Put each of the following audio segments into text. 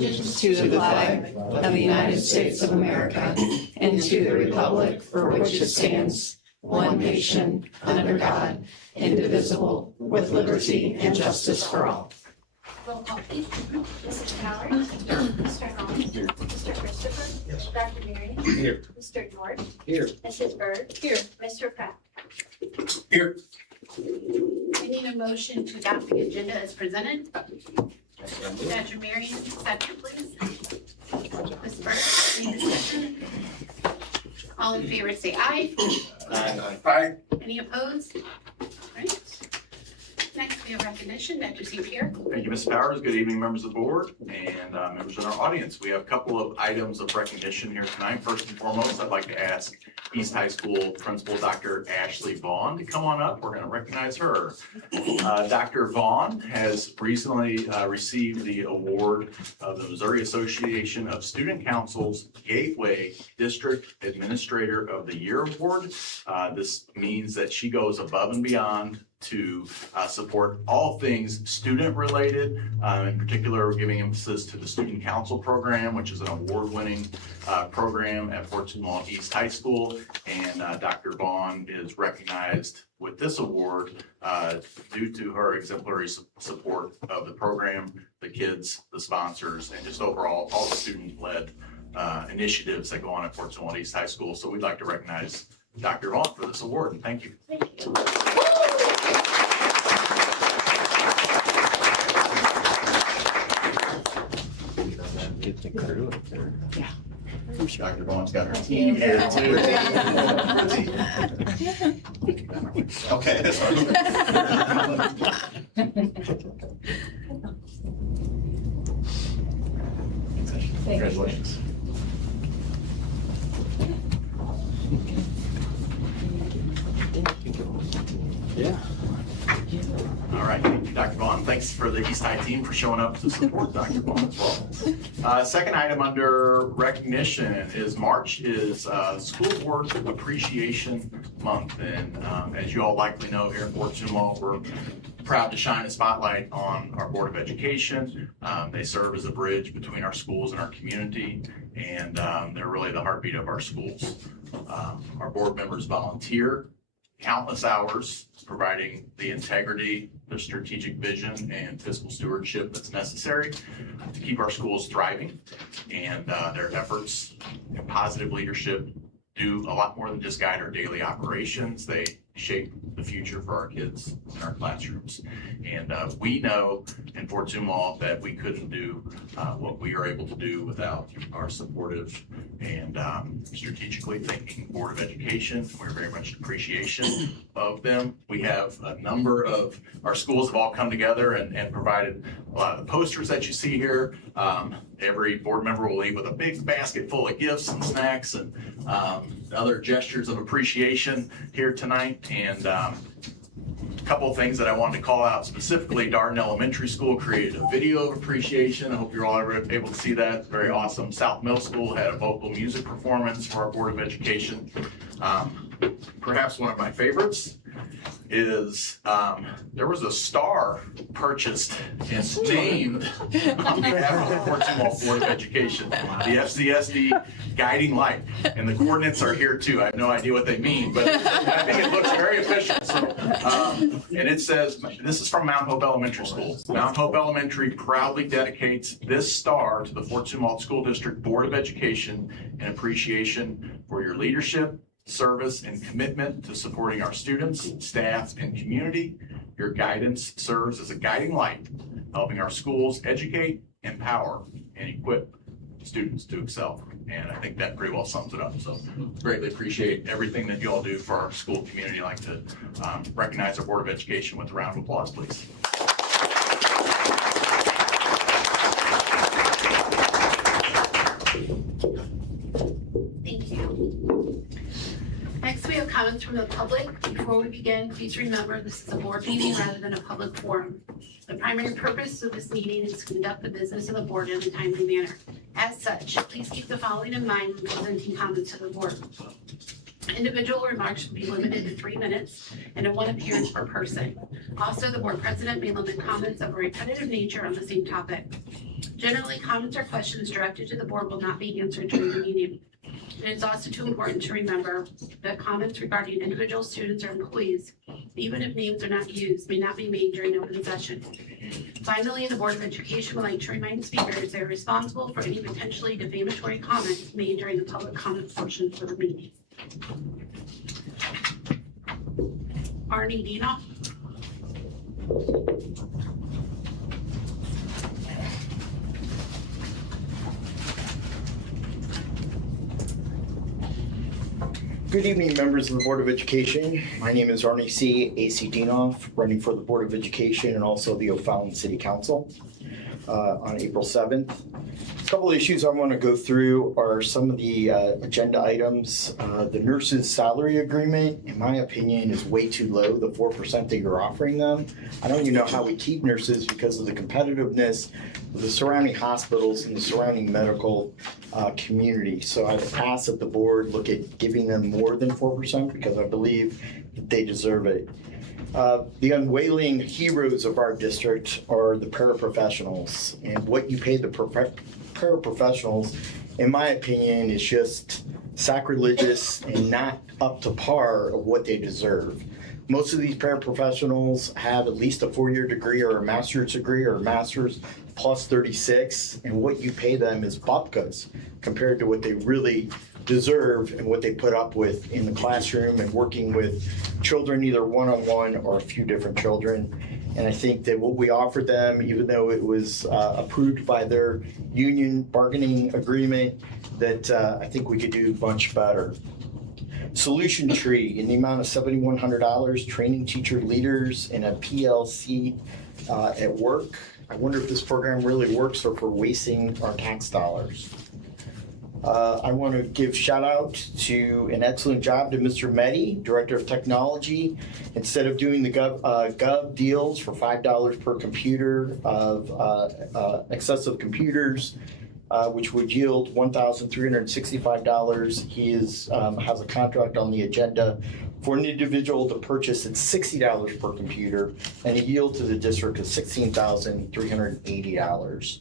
allegiance to the flag of the United States of America and to the republic for which it stands, one nation, under God, indivisible, with liberty and justice for all. Roll call, please. Mrs. Howard? Mr. Holmes? Mr. Christopher? Yes. Dr. Marion? Here. Mr. York? Here. Mrs. Bird? Here. Mr. Pratt? Here. We need a motion to adopt the agenda as presented. Dr. Marion, second, please. Ms. Bird, any discussion? All in favor say aye. Aye. Any opposed? All right. Next, we have recognition. Dr. St. Pierre. Thank you, Ms. Powers. Good evening, members of the board and members in our audience. We have a couple of items of recognition here tonight. First and foremost, I'd like to ask East High School Principal Dr. Ashley Vaughn to come on up. We're going to recognize her. Dr. Vaughn has recently received the award of the Missouri Association of Student Council's Gateway District Administrator of the Year Award. This means that she goes above and beyond to support all things student related. In particular, we're giving emphasis to the Student Council program, which is an award-winning program at Fort Zumwalt East High School. And Dr. Vaughn is recognized with this award due to her exemplary support of the program, the kids, the sponsors, and just overall all the student-led initiatives that go on at Fort Zumwalt East High School. So we'd like to recognize Dr. Vaughn for this award, and thank you. Thank you. Get the crew up there. Dr. Vaughn's got her team here too. Okay, that's Congratulations. Yeah. All right, thank you, Dr. Vaughn. Thanks for the East High team for showing up to support Dr. Vaughn as well. Second item under recognition is March is School Board Appreciation Month. And as you all likely know, here in Fort Zumwalt, we're proud to shine a spotlight on our Board of Education. They serve as a bridge between our schools and our community, and they're really the heartbeat of our schools. Our board members volunteer countless hours providing the integrity, the strategic vision, and fiscal stewardship that's necessary to keep our schools thriving. And their efforts and positive leadership do a lot more than just guide our daily operations. They shape the future for our kids in our classrooms. And we know in Fort Zumwalt that we couldn't do what we are able to do without our supportive and strategically thinking Board of Education. We're very much appreciation of them. We have a number of our schools have all come together and provided a lot of the posters that you see here. Every board member will leave with a big basket full of gifts and snacks and other gestures of appreciation here tonight. And a couple of things that I wanted to call out specifically. Darden Elementary School created a video of appreciation. I hope you're all able to see that. Very awesome. South Middle School had a vocal music performance for our Board of Education. Perhaps one of my favorites is there was a star purchased and named on behalf of the Fort Zumwalt Board of Education, the FZSD guiding light, and the coordinates are here too. I have no idea what they mean, but I think it looks very official. So, and it says, this is from Mount Hope Elementary School. Mount Hope Elementary proudly dedicates this star to the Fort Zumwalt School District Board of Education in appreciation for your leadership, service, and commitment to supporting our students, staff, and community. Your guidance serves as a guiding light, helping our schools educate, empower, and equip students to excel. And I think that pretty well sums it up. So greatly appreciate everything that you all do for our school community. I'd like to recognize our Board of Education with a round of applause, please. Thank you. Next, we have comments from the public. Before we begin, please remember this is a board meeting rather than a public forum. The primary purpose of this meeting is to conduct the business of the board in a timely manner. As such, please keep the following in mind when presenting comments to the board. Individual remarks should be limited to 3 minutes and to 1 appearance per person. Also, the board president may limit comments of a repetitive nature on the same topic. Generally, comments or questions directed to the board will not be answered during the meeting. It is also too important to remember that comments regarding individual students or employees, even if names are not used, may not be made during open session. Finally, the Board of Education would like to remind speakers they are responsible for any potentially defamatory comments made during the public comment portion of the meeting. Arnie Dina. Good evening, members of the Board of Education. My name is Arnie C. A.C. Dienoff, running for the Board of Education and also the O'Fallon City Council on April 7th. A couple of issues I want to go through are some of the agenda items. The nurses' salary agreement, in my opinion, is way too low, the 4% that you're offering them. I don't even know how we keep nurses because of the competitiveness of the surrounding hospitals and the surrounding medical community. So I've asked that the board look at giving them more than 4% because I believe that they deserve it. The unwavering heroes of our district are the paraprofessionals, and what you pay the paraprofessionals, in my opinion, is just sacrilegious and not up to par of what they deserve. Most of these paraprofessionals have at least a 4-year degree or a master's degree or a master's plus 36, and what you pay them is babkas compared to what they really deserve and what they put up with in the classroom and working with children either one-on-one or a few different children. And I think that what we offered them, even though it was approved by their union bargaining agreement, that I think we could do much better. Solution Tree in the amount of $7,100, training teacher leaders in a PLC at work. I wonder if this program really works or if we're wasting our tax dollars. I want to give shout out to an excellent job to Mr. Meddy, Director of Technology. Instead of doing the Gov deals for $5 per computer of excessive computers, which would yield $1,365, he has a contract on the agenda for an individual to purchase at $60 per computer and a yield to the district of $16,380.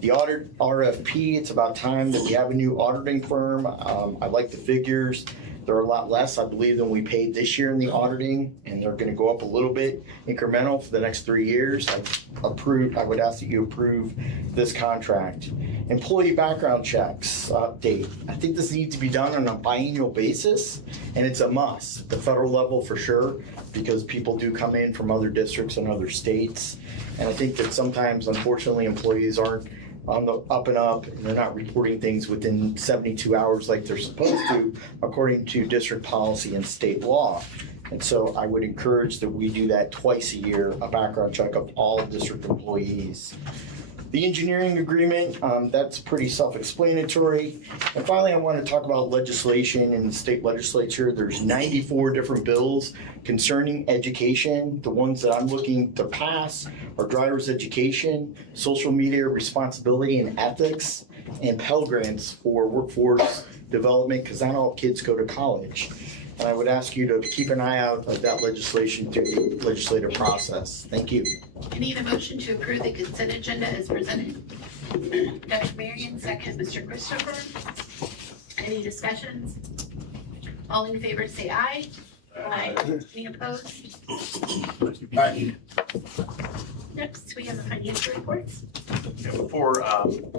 The audit RFP, it's about time that we have a new auditing firm. I like the figures. They're a lot less, I believe, than we paid this year in the auditing, and they're going to go up a little bit incremental for the next 3 years. I would ask that you approve this contract. Employee background checks update. I think this needs to be done on a biannual basis, and it's a must at the federal level for sure, because people do come in from other districts and other states. And I think that sometimes, unfortunately, employees aren't on the up and up, and they're not reporting things within 72 hours like they're supposed to, according to district policy and state law. And so I would encourage that we do that twice a year, a background check of all district employees. The engineering agreement, that's pretty self-explanatory. And finally, I want to talk about legislation in the state legislature. There's 94 different bills concerning education. The ones that I'm looking to pass are driver's education, social media responsibility and ethics, and Pell Grants for workforce development, because not all kids go to college. And I would ask you to keep an eye out of that legislation through the legislative process. Thank you. I need a motion to approve the consent agenda as presented. Dr. Marion, second. Mr. Christopher. Any discussions? All in favor say aye. Aye. Any opposed? Aye. Next, we have the financial reports. Yeah, before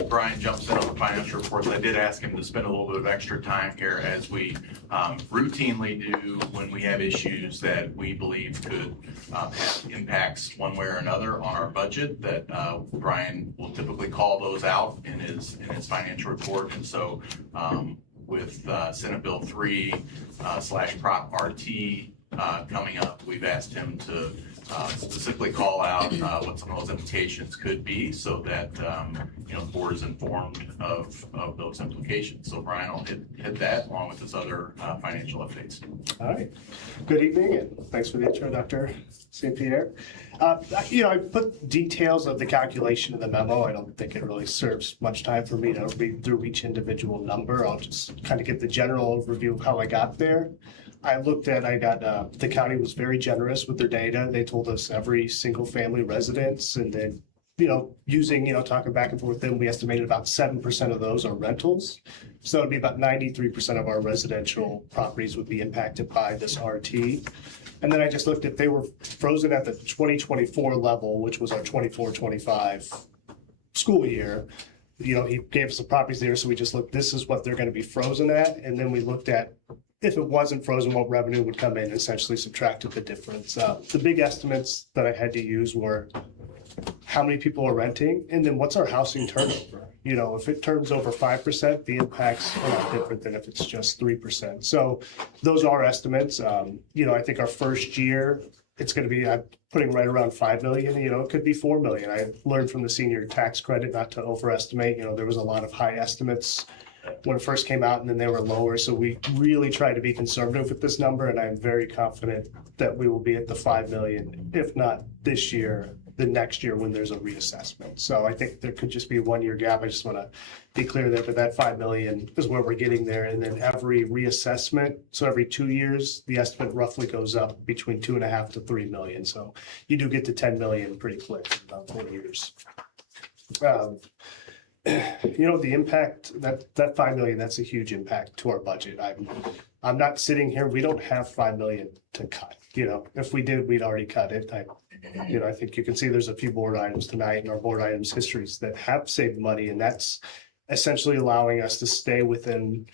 Brian jumps in on the financial reports, I did ask him to spend a little bit of extra time here, as we routinely do when we have issues that we believe could have impacts one way or another on our budget, that Brian will typically call those out in his financial report. And so with Senate Bill 3 /Prop RT coming up. We've asked him to specifically call out what some of those implications could be so that, the board is informed of those implications. So Brian will hit that along with his other financial updates. All right. Good evening, and thanks for the intro, Dr. St. Pierre. I put details of the calculation in the memo. I don't think it really serves much time for me to read through each individual number. I'll just kind of give the general overview of how I got there. The county was very generous with their data. They told us every single family residence, and then, talking back and forth with them, we estimated about 7% of those are rentals. So it'd be about 93% of our residential properties would be impacted by this RT. And then I just looked at, they were frozen at the 2024 level, which was our 24-25 school year. He gave us the properties there, so we just looked, this is what they're going to be frozen at. And then we looked at, if it wasn't frozen, what revenue would come in, essentially subtracted the difference. The big estimates that I had to use were how many people are renting, and then what's our housing turnover? If it turns over 5%, the impacts are not different than if it's just 3%. So those are estimates. I think our first year, it's going to be, I'm putting right around 5 million, it could be 4 million. I learned from the senior tax credit not to overestimate. There was a lot of high estimates when it first came out, and then they were lower. So we really try to be conservative with this number, and I'm very confident that we will be at the 5 million, if not this year, the next year when there's a reassessment. So I think there could just be a 1 year gap. I just want to be clear that, but that 5 million is where we're getting there. And then every reassessment, so every 2 years, the estimate roughly goes up between 2.5 to 3 million. So you do get to 10 million pretty quick in about 4 years. The impact, that 5 million, that's a huge impact to our budget. I'm not sitting here, we don't have 5 million to cut. If we did, we'd already cut it. I think you can see there's a few board items tonight in our board items histories that have saved money, and that's essentially allowing us to stay within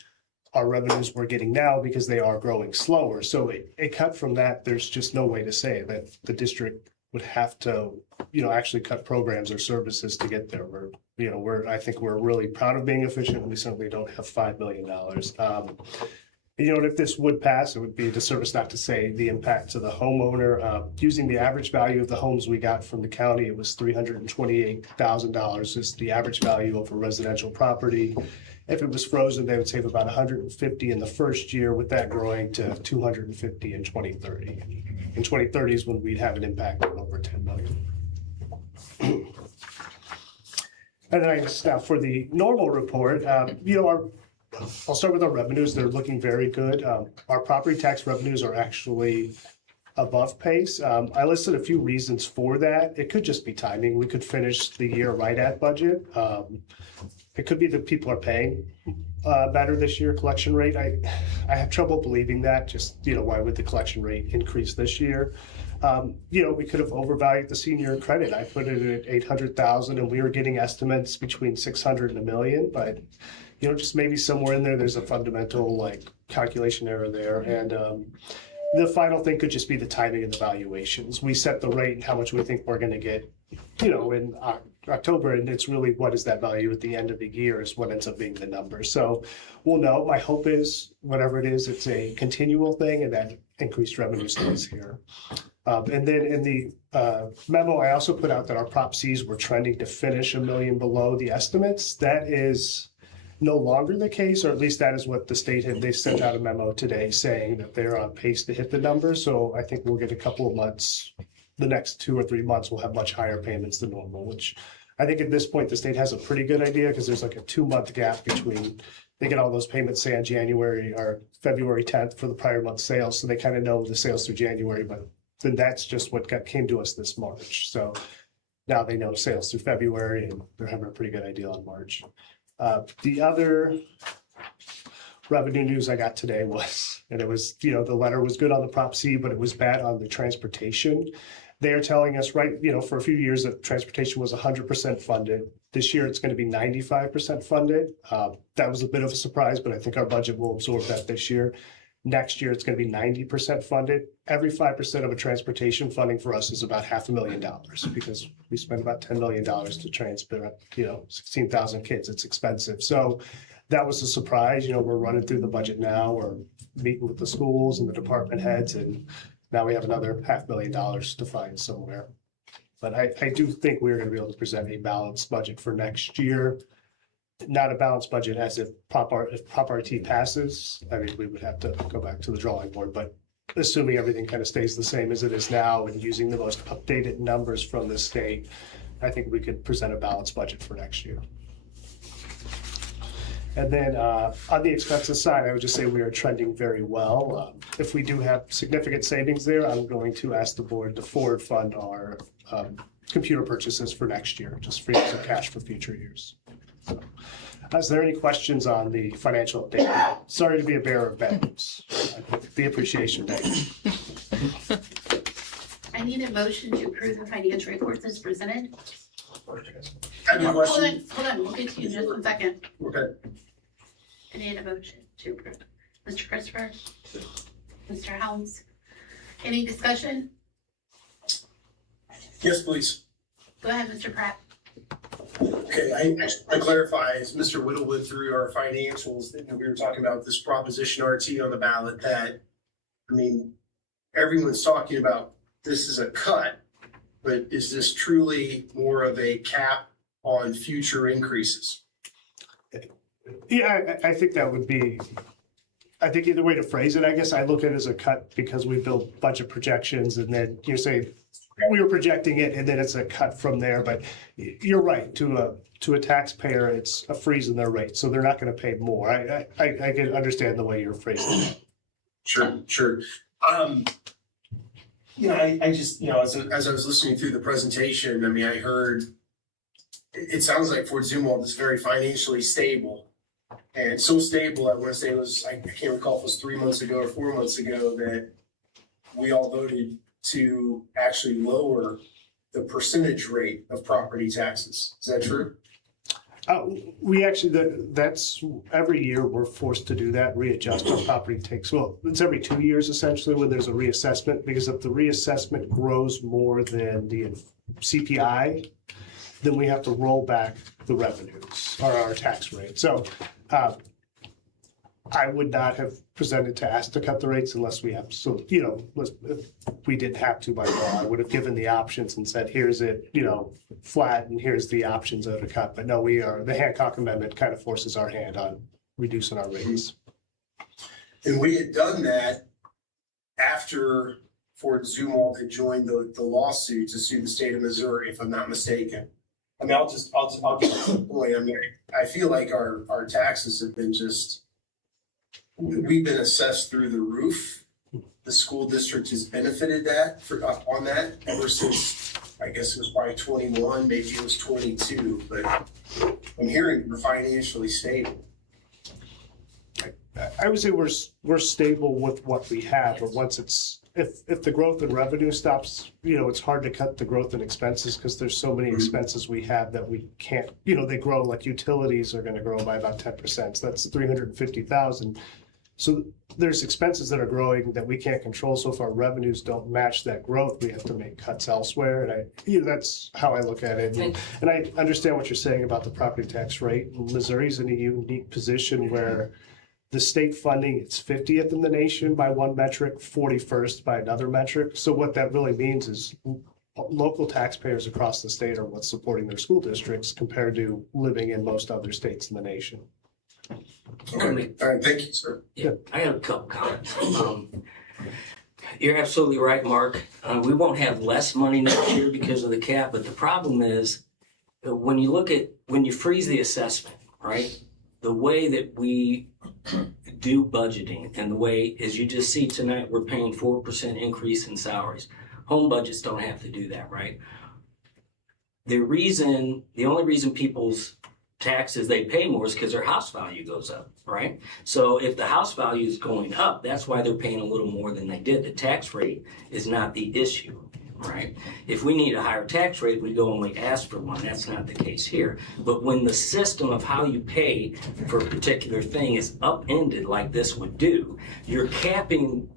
our revenues we're getting now because they are growing slower. So a cut from that, there's just no way to say that the district would have to, actually cut programs or services to get there. I think we're really proud of being efficient. We certainly don't have $5 million. And if this would pass, it would be a disservice not to say the impact to the homeowner. Using the average value of the homes we got from the county, it was $328,000 is the average value of a residential property. If it was frozen, they would save about $150 in the first year, with that growing to $250 in 2030. In 2030 is when we'd have an impact of over 10 million. And then now for the normal report, I'll start with our revenues. They're looking very good. Our property tax revenues are actually above pace. I listed a few reasons for that. It could just be timing. We could finish the year right at budget. It could be that people are paying better this year. Collection rate, I have trouble believing that. Just, why would the collection rate increase this year? We could have overvalued the senior credit. I put it at 800,000, and we were getting estimates between 600 and $1 million, but just maybe somewhere in there, there's a fundamental calculation error there. And the final thing could just be the timing of the valuations. We set the rate and how much we think we're going to get, in October, and it's really what is that value at the end of the year is what ends up being the number. So we'll know. My hope is whatever it is, it's a continual thing, and that increased revenue stays here. And then in the memo, I also put out that our Prop Cs were trending to finish $1 million below the estimates. That is no longer the case, or at least that is what the state had. They sent out a memo today saying that they're on pace to hit the number. So I think we'll get a couple of months, the next 2 or 3 months, we'll have much higher payments than normal, which I think at this point, the state has a pretty good idea because there's a 2-month gap between they get all those payments, say on January or February 10th for the prior month sales. So they kind of know the sales through January, but then that's just what came to us this March. So now they know sales through February, and they're having a pretty good idea on March. The other revenue news I got today was, and it was, the letter was good on the Prop C, but it was bad on the transportation. They are telling us for a few years that transportation was 100% funded. This year, it's going to be 95% funded. That was a bit of a surprise, but I think our budget will absorb that this year. Next year, it's going to be 90% funded. Every 5% of a transportation funding for us is about $500,000 because we spend about $10 million to transport, 16,000 kids. It's expensive. So that was a surprise. We're running through the budget now. We're meeting with the schools and the department heads, and Now we have another $500,000 to find somewhere. But I do think we're gonna be able to present a balanced budget for next year. Not a balanced budget as if Prop RT passes. I mean, we would have to go back to the drawing board, but assuming everything kind of stays the same as it is now and using the most updated numbers from the state, I think we could present a balanced budget for next year. And then on the expenses side, I would just say we are trending very well. If we do have significant savings there, I'm going to ask the board to forward fund our computer purchases for next year, just free up some cash for future years. So, is there any questions on the financial update? Sorry to be a bearer of bad news. The appreciation day. I need a motion to approve the financial reports as presented. I have a question. Hold on, we'll get to you in just 1 second. Okay. I need a motion to approve. Mr. Christopher? Mr. Helms? Any discussion? Yes, please. Go ahead, Mr. Pratt. Okay, I clarify, as Mr. Whittle went through our financials, that we were talking about this proposition RT on the ballot that, I mean, everyone's talking about this is a cut, but is this truly more of a cap on future increases? Yeah, I think that would be, I think either way to phrase it, I guess I look at it as a cut because we build budget projections and then you say, we were projecting it and then it's a cut from there, but you're right, to a taxpayer, it's a freeze in their rate, so they're not gonna pay more. I can understand the way you're phrasing it. Sure. I just, as I was listening through the presentation, I mean, I heard, it sounds like Fort Zumwalt is very financially stable. And so stable, I want to say it was, I can't recall if it was 3 months ago or 4 months ago that we all voted to actually lower the percentage rate of property taxes. Is that true? We actually, that's, every year we're forced to do that, readjust our property tax. Well, it's every 2 years essentially when there's a reassessment, because if the reassessment grows more than the CPI, then we have to roll back the revenues or our tax rate. So I would not have presented to ask to cut the rates unless we have, so, if we didn't have to by law. I would have given the options and said, here's it, flat, and here's the options of the cut. But no, the Hancock Amendment kind of forces our hand on reducing our rates. And we had done that after Fort Zumwalt had joined the lawsuit to sue the state of Missouri, if I'm not mistaken. I mean, I'll just point. I mean, I feel like our taxes have been we've been assessed through the roof. The school district has benefited on that ever since, I guess it was probably 21, maybe it was 22, but I'm hearing we're financially stable. I would say we're stable with what we have, but once if the growth in revenue stops, it's hard to cut the growth in expenses because there's so many expenses we have that we can't, they grow, like utilities are going to grow by about 10%. So that's 350,000. So there's expenses that are growing that we can't control. So if our revenues don't match that growth, we have to make cuts elsewhere. And that's how I look at it. And I understand what you're saying about the property tax rate. Missouri's in a unique position where the state funding, it's 50th in the nation by one metric, 41st by another metric. So what that really means is local taxpayers across the state are what's supporting their school districts compared to living in most other states in the nation. Okay, all right, thank you, sir. Yeah, I have a couple comments. You're absolutely right, Mark. We won't have less money next year because of the cap, but the problem is when you freeze the assessment, right? The way that we do budgeting and the way, as you just see tonight, we're paying 4% increase in salaries. Home budgets don't have to do that, right? The only reason people's taxes they pay more is because their house value goes up, right? So if the house value is going up, that's why they're paying a little more than they did. The tax rate is not the issue, right? If we need a higher tax rate, we go and we ask for one. That's not the case here. But when the system of how you pay for a particular thing is upended like this would do, you're capping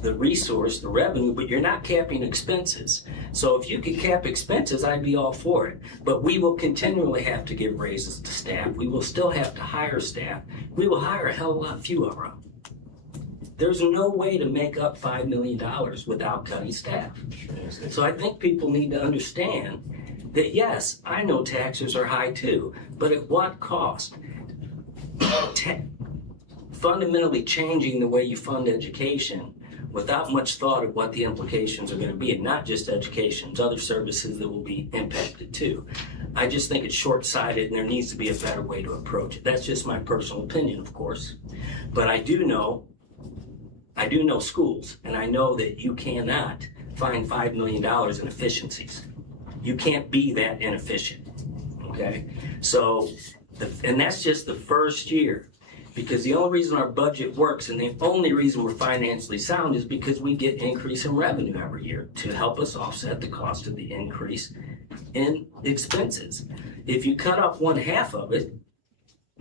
the resource, the revenue, but you're not capping expenses. So if you could cap expenses, I'd be all for it. But we will continually have to give raises to staff. We will still have to hire staff. We will hire a hell of a lot fewer of them. There's no way to make up $5 million without cutting staff. So I think people need to understand that, yes, I know taxes are high too, but at what cost? Fundamentally changing the way you fund education without much thought of what the implications are going to be, and not just education, it's other services that will be impacted too. I just think it's short-sighted and there needs to be a better way to approach it. That's just my personal opinion, of course. But I do know schools, and I know that you cannot find $5 million in efficiencies. You can't be that inefficient, okay? So, and that's just the first year. Because the only reason our budget works and the only reason we're financially sound is because we get increase in revenue every year to help us offset the cost of the increase in expenses. If you cut off one half of it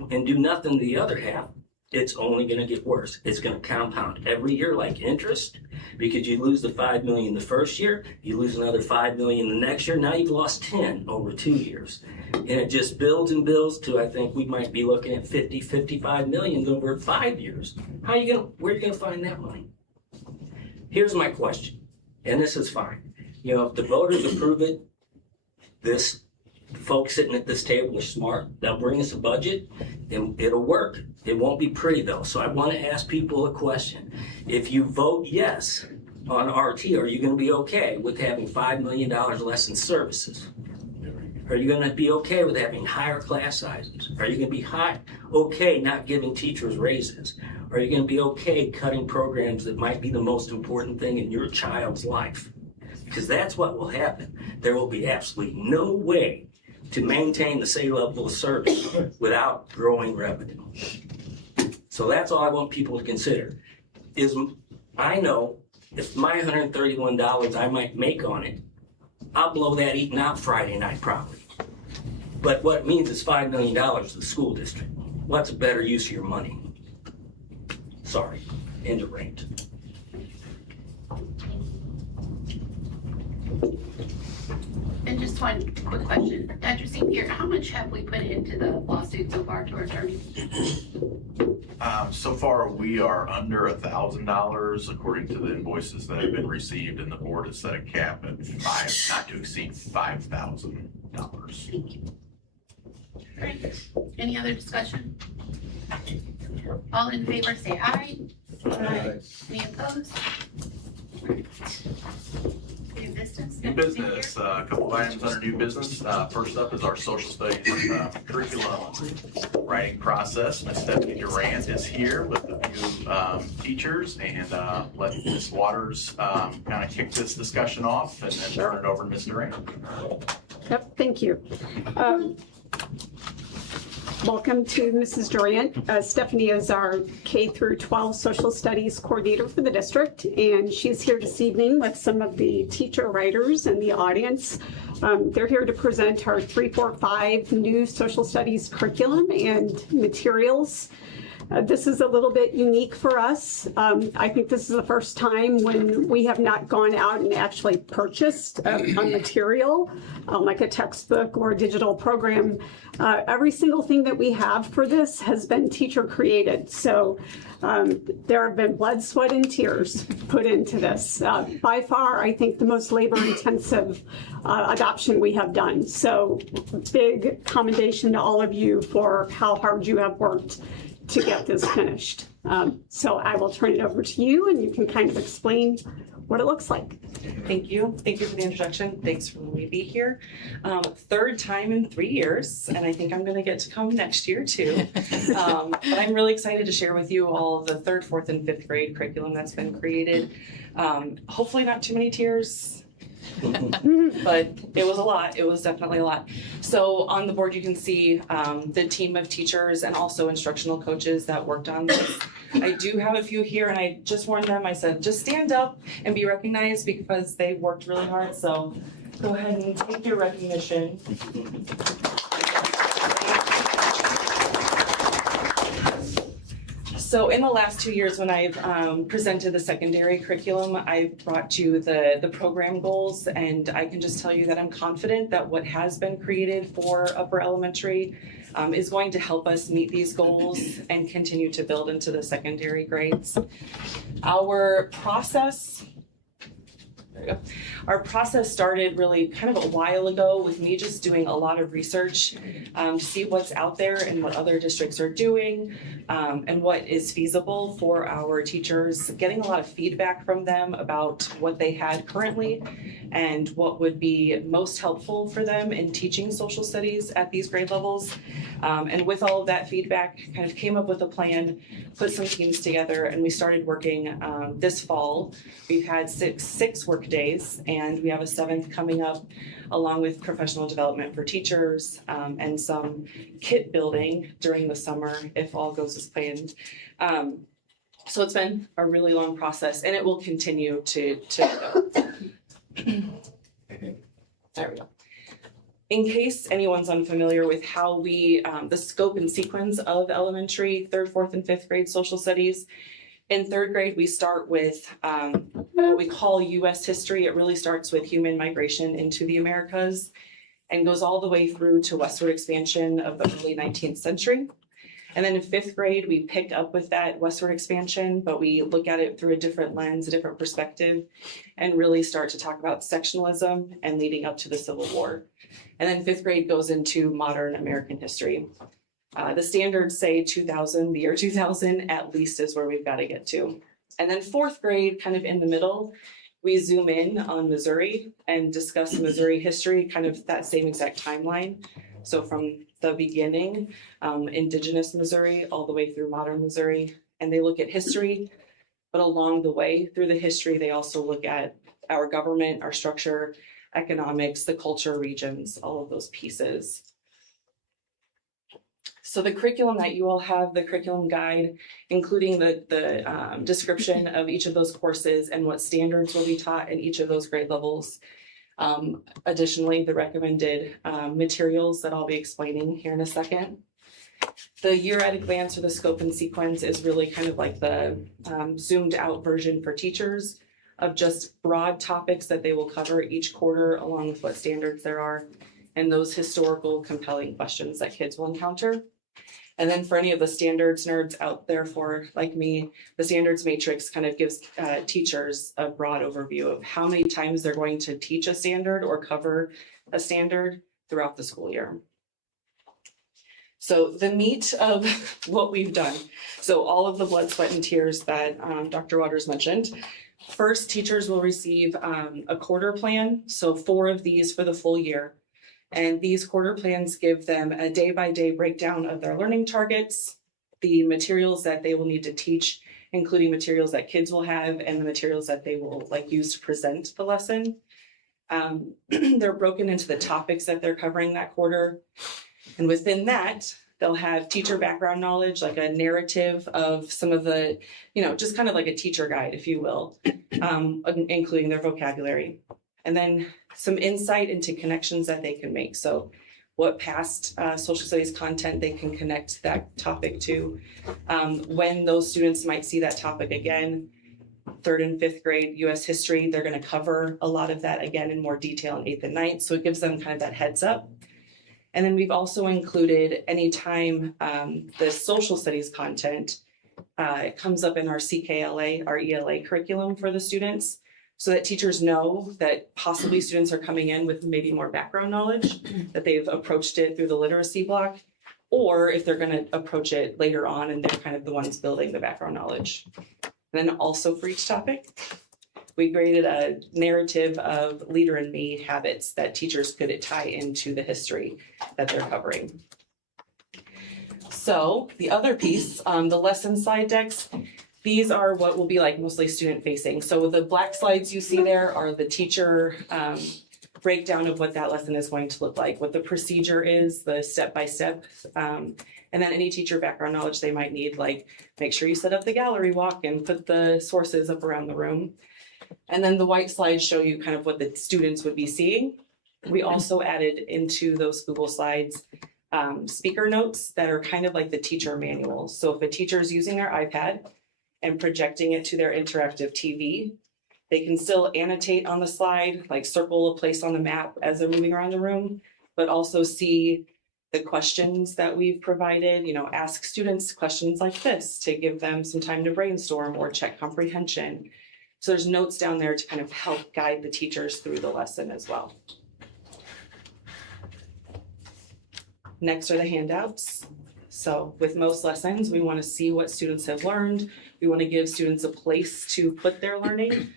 and do nothing to the other half, it's only going to get worse. It's going to compound every year like interest, because you lose the $5 million the first year, you lose another $5 million the next year. Now you've lost 10 over 2 years. And it just builds and builds to, I think we might be looking at 50, 55 million over 5 years. Where are you going to find that money? Here's my question, and this is fine. You know, if the voters approve it, the folks sitting at this table are smart. They'll bring us a budget and it'll work. It won't be pretty though. So I want to ask people a question. If you vote yes on RT, are you going to be okay with having $5 million less in services? Are you going to be okay with having higher class sizes? Are you going to be okay not giving teachers raises? Are you going to be okay cutting programs that might be the most important thing in your child's life? Because that's what will happen. There will be absolutely no way to maintain the same level of service without growing revenue. So that's all I want people to consider. I know if my $131 I might make on it, I'll blow that eating out Friday night probably. But what it means is $5 million to the school district. What's a better use of your money? Sorry, end of rant. And just one quick question. Dr. St. Pierre, how much have we put into the lawsuit so far to our attorney? So far, we are under $1,000 according to the invoices that have been received, and the board has set a cap at not to exceed $5,000. Thank you. Great. Any other discussion? All in favor say aye. Aye. Any opposed? New business? New Dr. St. Pierre? business, a couple of items under new business. First up is our social studies curriculum writing process. Ms. Stephanie Durant is here with a few teachers, and let Ms. Waters kind of kick this discussion off and then turn it over to Ms. Durant. Yep, thank you. Welcome to Mrs. Durant. Stephanie is our K through 12 social studies coordinator for the district, and she's here this evening with some of the teacher writers in the audience. They're here to present our 3-4-5 new social studies curriculum and materials. This is a little bit unique for us. I think this is the first time when we have not gone out and actually purchased a material, like a textbook or a digital program. Every single thing that we have for this has been teacher created. So there have been blood, sweat, and tears put into this. By far, I think the most labor-intensive adoption we have done. So big commendation to all of you for how hard you have worked to get this finished. So I will turn it over to you and you can kind of explain what it looks like. Thank you. Thank you for the introduction. Thanks for letting me be here. Third time in 3 years, and I think I'm going to get to come next year too. But I'm really excited to share with you all the 3rd, 4th, and 5th grade curriculum that's been created. Hopefully not too many tears. But it was a lot. It was definitely a lot. So on the board, you can see the team of teachers and also instructional coaches that worked on this. I do have a few here, and I just warned them. I said, just stand up and be recognized because they worked really hard. So go ahead and take your recognition. So in the last 2 years, when I've presented the secondary curriculum, I've brought you the program goals, and I can just tell you that I'm confident that what has been created for upper elementary is going to help us meet these goals and continue to build into the secondary grades. Our process started really kind of a while ago with me just doing a lot of research to see what's out there and what other districts are doing, and what is feasible for our teachers, getting a lot of feedback from them about what they had currently and what would be most helpful for them in teaching social studies at these grade levels. And with all of that feedback, kind of came up with a plan, put some teams together, and we started working this fall. We've had six work days, and we have a 7th coming up, along with professional development for teachers and some kit building during the summer, if all goes as planned. So it's been a really long process, and it will continue to go. There we go. In case anyone's unfamiliar with how we, the scope and sequence of elementary, 3rd, 4th, and 5th grade social studies. In 3rd grade, we start with what we call U.S. history. It really starts with human migration into the Americas and goes all the way through to westward expansion of the early 19th century. And then in 5th grade, we pick up with that westward expansion, but we look at it through a different lens, a different perspective, and really start to talk about sectionalism and leading up to the Civil War. And then 5th grade goes into modern American history. The standards say 2000, the year 2000 at least is where we've got to get to. And then 4th grade, kind of in the middle, we zoom in on Missouri and discuss Missouri history, kind of that same exact timeline. So from the beginning, indigenous Missouri, all the way through modern Missouri. And they look at history, but along the way through the history, they also look at our government, our structure, economics, the culture, regions, all of those pieces. So the curriculum that you all have, the curriculum guide, including the description of each of those courses and what standards will be taught in each of those grade levels. Additionally, the recommended materials that I'll be explaining here in a second. The year at a glance, or the scope and sequence, is really kind of like the zoomed out version for teachers of just broad topics that they will cover each quarter, along with what standards there are and those historical compelling questions that kids will encounter. And then for any of the standards nerds out there, for like me, the standards matrix kind of gives teachers a broad overview of how many times they're going to teach a standard or cover a standard throughout the school year. So the meat of what we've done. So all of the blood, sweat, and tears that Dr. Waters mentioned. First, teachers will receive a quarter plan. So 4 of these for the full year. And these quarter plans give them a day-by-day breakdown of their learning targets, the materials that they will need to teach, including materials that kids will have and the materials that they will use to present the lesson. They're broken into the topics that they're covering that quarter. And within that, they'll have teacher background knowledge, like a narrative of some of the, just kind of like a teacher guide, if you will, including their vocabulary. And then some insight into connections that they can make. So what past social studies content they can connect that topic to, when those students might see that topic again. 3rd and 5th grade U.S. history, they're going to cover a lot of that again in more detail in 8th and 9th. So it gives them kind of that heads up. And then we've also included anytime the social studies content it comes up in our CKLA, our ELA curriculum for the students, so that teachers know that possibly students are coming in with maybe more background knowledge, that they've approached it through the literacy block, or if they're going to approach it later on and they're kind of the ones building the background knowledge. And then also for each topic, we graded a narrative of leader in me habits that teachers could tie into the history that they're covering. So the other piece, the lesson slide decks, these are what will be mostly student facing. So the black slides you see there are the teacher breakdown of what that lesson is going to look like, what the procedure is, the step-by-step, and then any teacher background knowledge they might need, like make sure you set up the gallery walk and put the sources up around the room. And then the white slides show you kind of what the students would be seeing. We also added into those Google Slides speaker notes that are kind of like the teacher manual. So if a teacher is using their iPad and projecting it to their interactive TV, they can still annotate on the slide, like circle a place on the map as they're moving around the room, but also see the questions that we've provided, ask students questions like this to give them some time to brainstorm or check comprehension. So there's notes down there to kind of help guide the teachers through the lesson as well. Next are the handouts. So with most lessons, we want to see what students have learned. We want to give students a place to put their learning.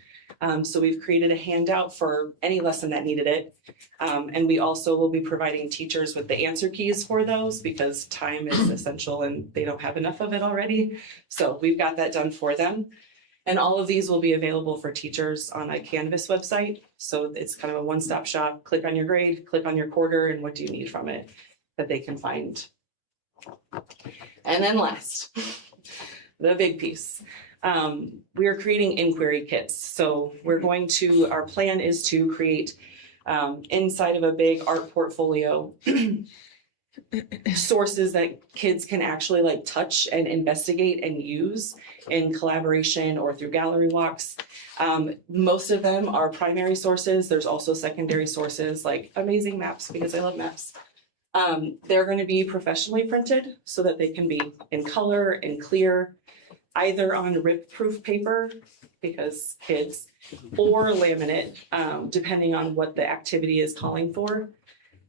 So we've created a handout for any lesson that needed it. And we also will be providing teachers with the answer keys for those because time is essential and they don't have enough of it already. So we've got that done for them. And all of these will be available for teachers on a Canvas website. So it's kind of a one-stop shop. Click on your grade, click on your quarter, and what do you need from it that they can find. And then last, the big piece. We are creating inquiry kits. So our plan is to create inside of a big art portfolio sources that kids can actually touch and investigate and use in collaboration or through gallery walks. Most of them are primary sources. There's also secondary sources like amazing maps because I love maps. They're going to be professionally printed so that they can be in color and clear, either on rip-proof paper because kids, or laminate, depending on what the activity is calling for.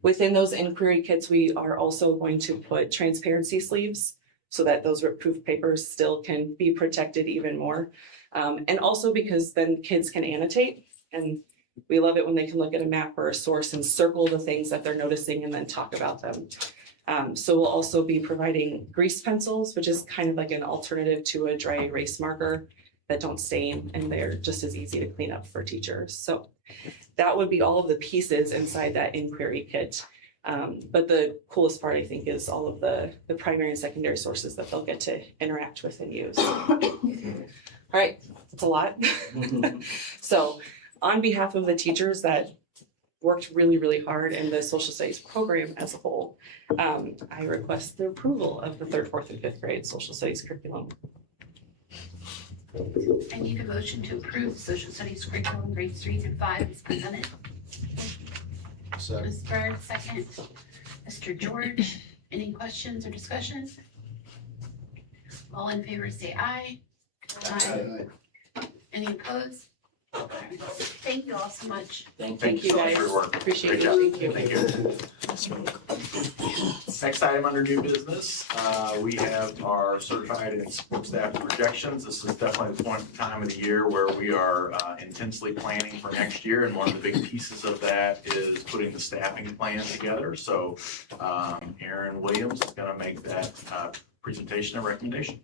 Within those inquiry kits, we are also going to put transparency sleeves so that those rip-proof papers still can be protected even more. And also because then kids can annotate, and we love it when they can look at a map or a source and circle the things that they're noticing and then talk about them. So we'll also be providing grease pencils, which is kind of like an alternative to a dry erase marker that don't stain, and they're just as easy to clean up for teachers. So that would be all of the pieces inside that inquiry kit. But the coolest part, I think, is all of the primary and secondary sources that they'll get to interact with and use. All right, it's a lot. So on behalf of the teachers that worked really, really hard in the social studies program as a whole, I request the approval of the 3rd, 4th, and 5th grade social studies curriculum. I need a motion to approve social studies curriculum grades 3 through 5 as presented. Ms. Bird, second. Mr. George, any questions or discussion? All in favor say aye. Aye. Any opposed? Thank you all so much. Thank you so much guys. for your work. Appreciate Great it. job. Thank you. Next item under new business, we have our certified and support staff projections. This is definitely the point in time of the year where we are intensely planning for next year, and one of the big pieces of that is putting the staffing plan together. So Erin Williams is going to make that presentation and recommendation.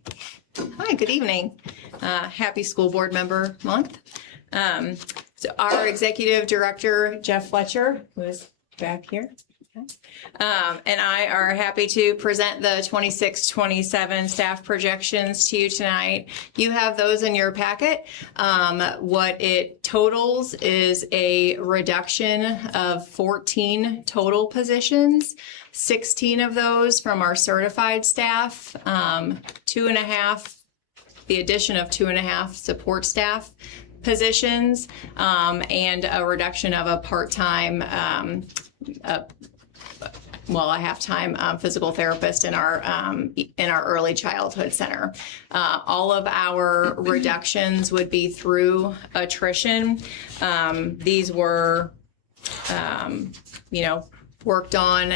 Hi, good evening. Happy School Board Member Month. So our Executive Director, Jeff Fletcher, who is back here, and I are happy to present the 26-27 staff projections to you tonight. You have those in your packet. What it totals is a reduction of 14 total positions, 16 of those from our certified staff, 2.5, the addition of 2.5 support staff positions, and a reduction of a part-time, a half-time physical therapist in our early childhood center. All of our reductions would be through attrition. These were, worked on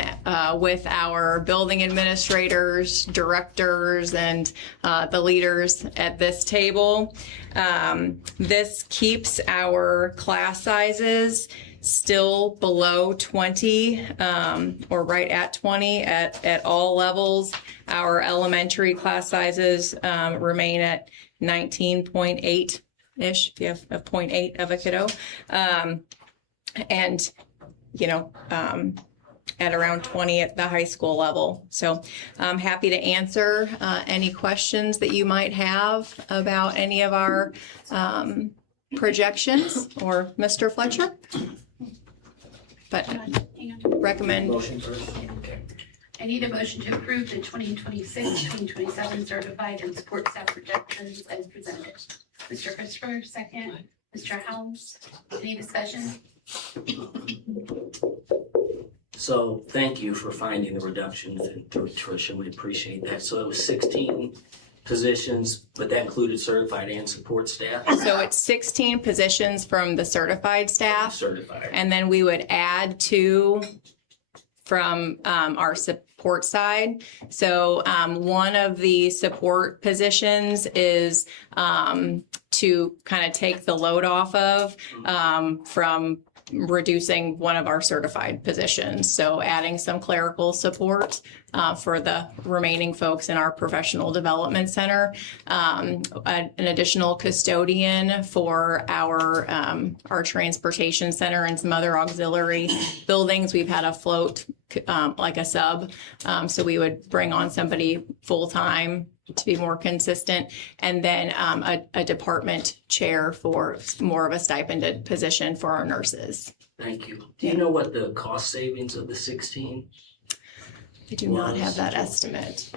with our building administrators, directors, and the leaders at this table. This keeps our class sizes still below 20 or right at 20 at all levels. Our elementary class sizes remain at 19.8-ish, if you have a 0.8 of a kiddo. At around 20 at the high school level. So I'm happy to answer any questions that you might have about any of our projections, or Mr. Fletcher. But Hang on. recommend. Motion first. I need a motion to approve the 2026-2027 certified and support staff projections as presented. Mr. Christopher, second. Mr. Helms, any discussion? So thank you for finding the reductions, and Tricia, we appreciate that. So it was 16 positions, but that included certified and support staff? So it's 16 positions from the certified staff, Certified. and then we would add 2 from our support side. So one of the support positions is to kind of take the load off of from reducing one of our certified positions. So adding some clerical support for the remaining folks in our professional development center, an additional custodian for our transportation center and some other auxiliary buildings. We've had a float like a sub, so we would bring on somebody full-time to be more consistent, and then a department chair for more of a stipended position for our nurses. Thank you. Do you know what the cost savings of the 16? I do not have that estimate.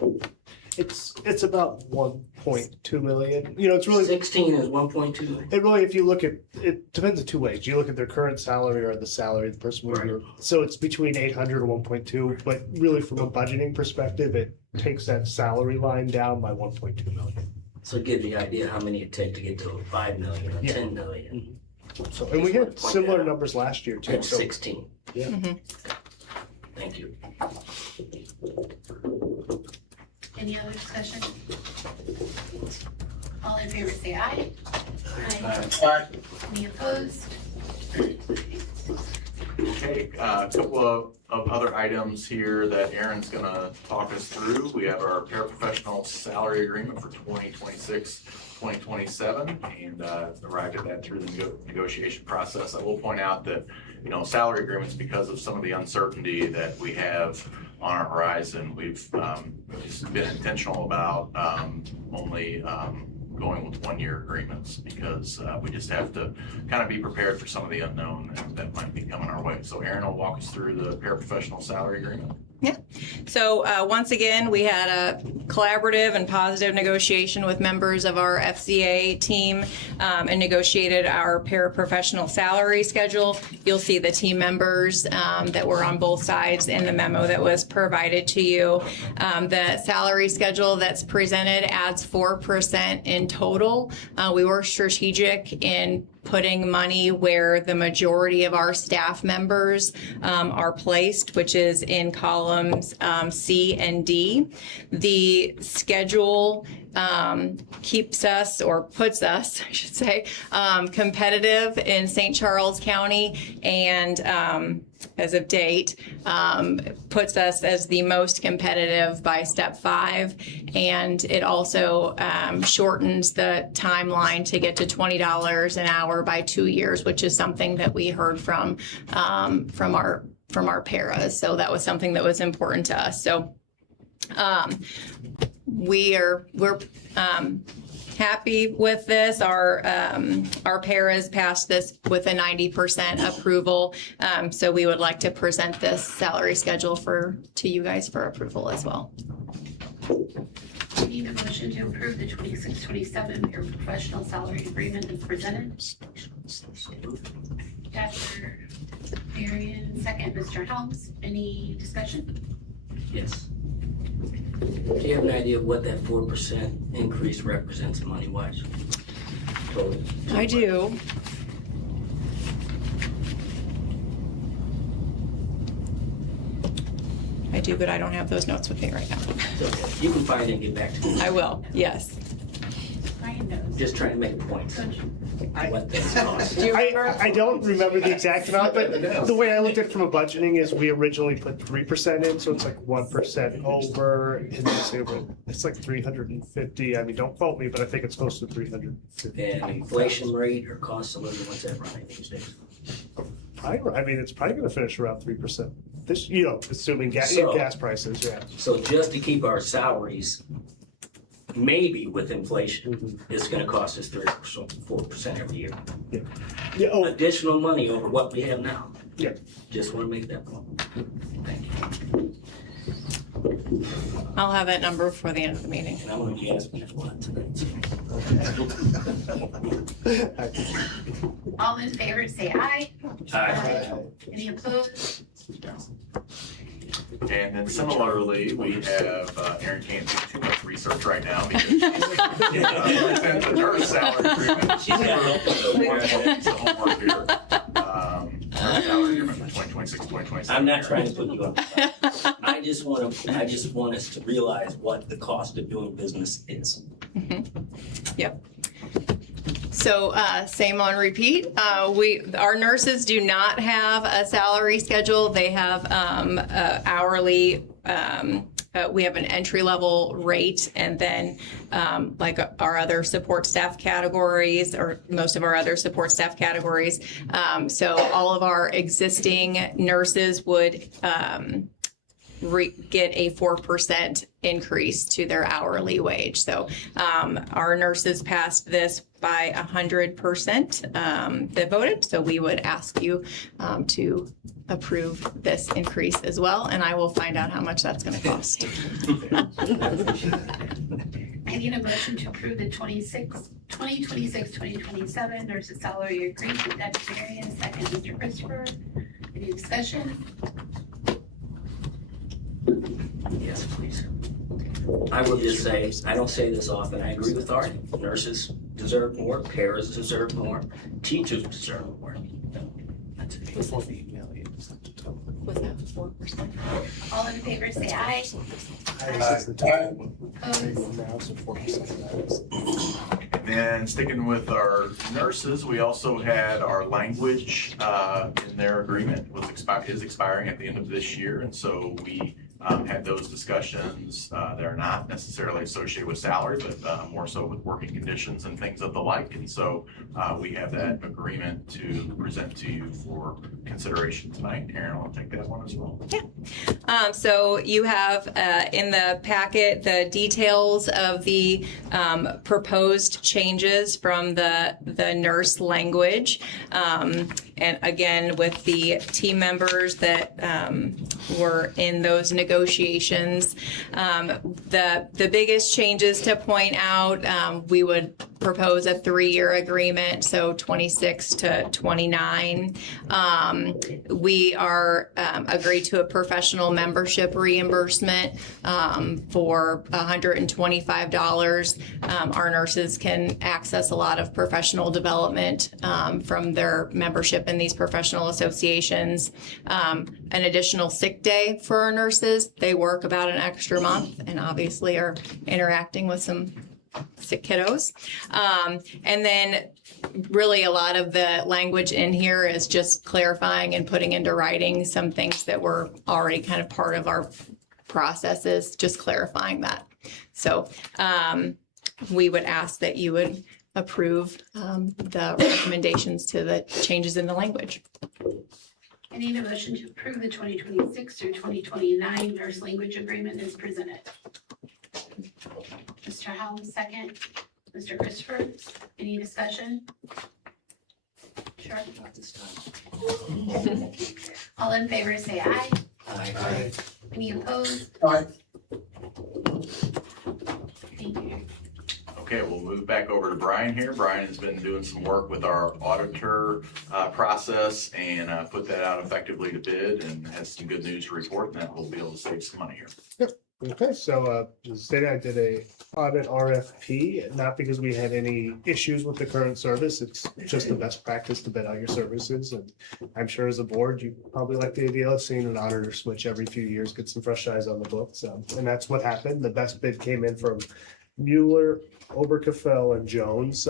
It's about 1.2 million. You know, it's really 16 is 1.2. it really, if you look at it, depends in 2 ways. You look at their current salary or the salary of the person moving. So it's between 800 and 1.2. But really, from a budgeting perspective, it takes that salary line down by 1.2 million. So give the idea how many it take to get to 5 million or 10 million. So, and we had similar numbers last year too. At So 16. yeah. Thank you. Any other discussion? All in favor say aye. Aye. Any opposed? Okay, a couple of other items here that Aaron's gonna talk us through. We have our paraprofessional salary agreement for 2026, 2027, and arrived at that through the negotiation process. I will point out that, you know, salary agreements, because of some of the uncertainty that we have on our horizon, we've just been intentional about only going with 1-year agreements, because we just have to kind of be prepared for some of the unknown that might be coming our way. So Aaron will walk us through the paraprofessional salary agreement. Yeah. So once again, we had a collaborative and positive negotiation with members of our FCA team and negotiated our paraprofessional salary schedule. You'll see the team members that were on both sides in the memo that was provided to you. The salary schedule that's presented adds 4% in total. We were strategic in putting money where the majority of our staff members are placed, which is in columns C and D. The schedule keeps us, or puts us, I should say, competitive in St. Charles County, and as of date, puts us as the most competitive by step 5. And it also shortens the timeline to get to $20 an hour by 2 years, which is something that we heard from our paras. So that was something that was important to us. So we're happy with this. Our paras passed this with a 90% approval. So we would like to present this salary schedule to you guys for approval as well. We need a motion to approve the 26-27 paraprofessional salary agreement as presented. Dr. Marion, second. Mr. Helms, any discussion? Yes. Do you have an idea of what that 4% increase represents money-wise? Total. I do. I do, but I don't have those notes with me right now. Okay. You can find it and get back to me. I will, yes. Ryan knows. Just trying to make a point. What this costs. Do you remember? I don't remember the exact amount, but the way I looked at it from a budgeting is we originally put 3% in, so it's like 1% over, and it's like 350. I mean, don't quote me, but I think it's close to 350. And inflation rate or cost of living, what's that running these days? I mean, it's probably going to finish around 3%. This, assuming So- gas prices, yeah. So just to keep our salaries, maybe with inflation, it's gonna cost us 3%, 4% every year. Yeah. Oh, Additional money over what we have now. yeah. Just wanna make that point. Thank you. I'll have that number before the end of the meeting. And I'm gonna be asking that one tonight. All in favor say aye. Aye. Any opposed? And then similarly, we have, Erin can't do too much research right now because she's the nurse salary agreement. She's got help with the work. Some homework here. Nurse salary agreement for 2026, 2027. I'm not trying to put you on. I just want us to realize what the cost of doing business is. So same on repeat. Our nurses do not have a salary schedule. They have hourly. We have an entry level rate, and then like our other support staff categories, or most of our other support staff categories. So all of our existing nurses would get a 4% increase to their hourly wage. So our nurses passed this by 100% that voted. So we would ask you to approve this increase as well, and I will find out how much that's going to cost. I need a motion to approve the 2026-2027 nurses salary agreement with Dr. Marion, second Mr. Christopher. Any discussion? Yes, please. I will just say, I don't say this often, I agree with Art. Nurses deserve more, paras deserve more, teachers deserve more. That's it. Was that 4%? All in favor, say aye. This is the total. Opposed? Now, so 4% of that is. And then sticking with our nurses, we also had our language in their agreement is expiring at the end of this year. And so we had those discussions. They're not necessarily associated with salary, but more so with working conditions and things of the like. And so we have that agreement to present to you for consideration tonight. Aaron, I'll take that one as well. So you have in the packet the details of the proposed changes from the nurse language. And again, with the team members that were in those negotiations. The biggest changes to point out, we would propose a 3-year agreement, so 26 to 29. We are agreed to a professional membership reimbursement for $125. Our nurses can access a lot of professional development from their membership in these professional associations. An additional sick day for our nurses. They work about an extra month and obviously are interacting with some sick kiddos. And then really a lot of the language in here is just clarifying and putting into writing some things that were already kind of part of our processes, just clarifying that. So we would ask that you would approve the recommendations to the changes in the language. I need a motion to approve the 2026 through 2029 nurse language agreement as presented. Mr. Helms, second. Mr. Christopher, any discussion? Sure. Not this time. All in favor, say aye. Aye. Any opposed? Aye. Thank you. Okay, we'll move back over to Brian here. Brian has been doing some work with our auditor process and put that out effectively to bid and has some good news to report, and that we'll be able to save some money here. Okay, so today I did a audit RFP, not because we had any issues with the current service. It's just the best practice to bid out your services. And I'm sure as a board, you probably like the idea of seeing an auditor switch every few years, get some fresh eyes on the books. And that's what happened. The best bid came in from Mueller, Obergefell, and Jones.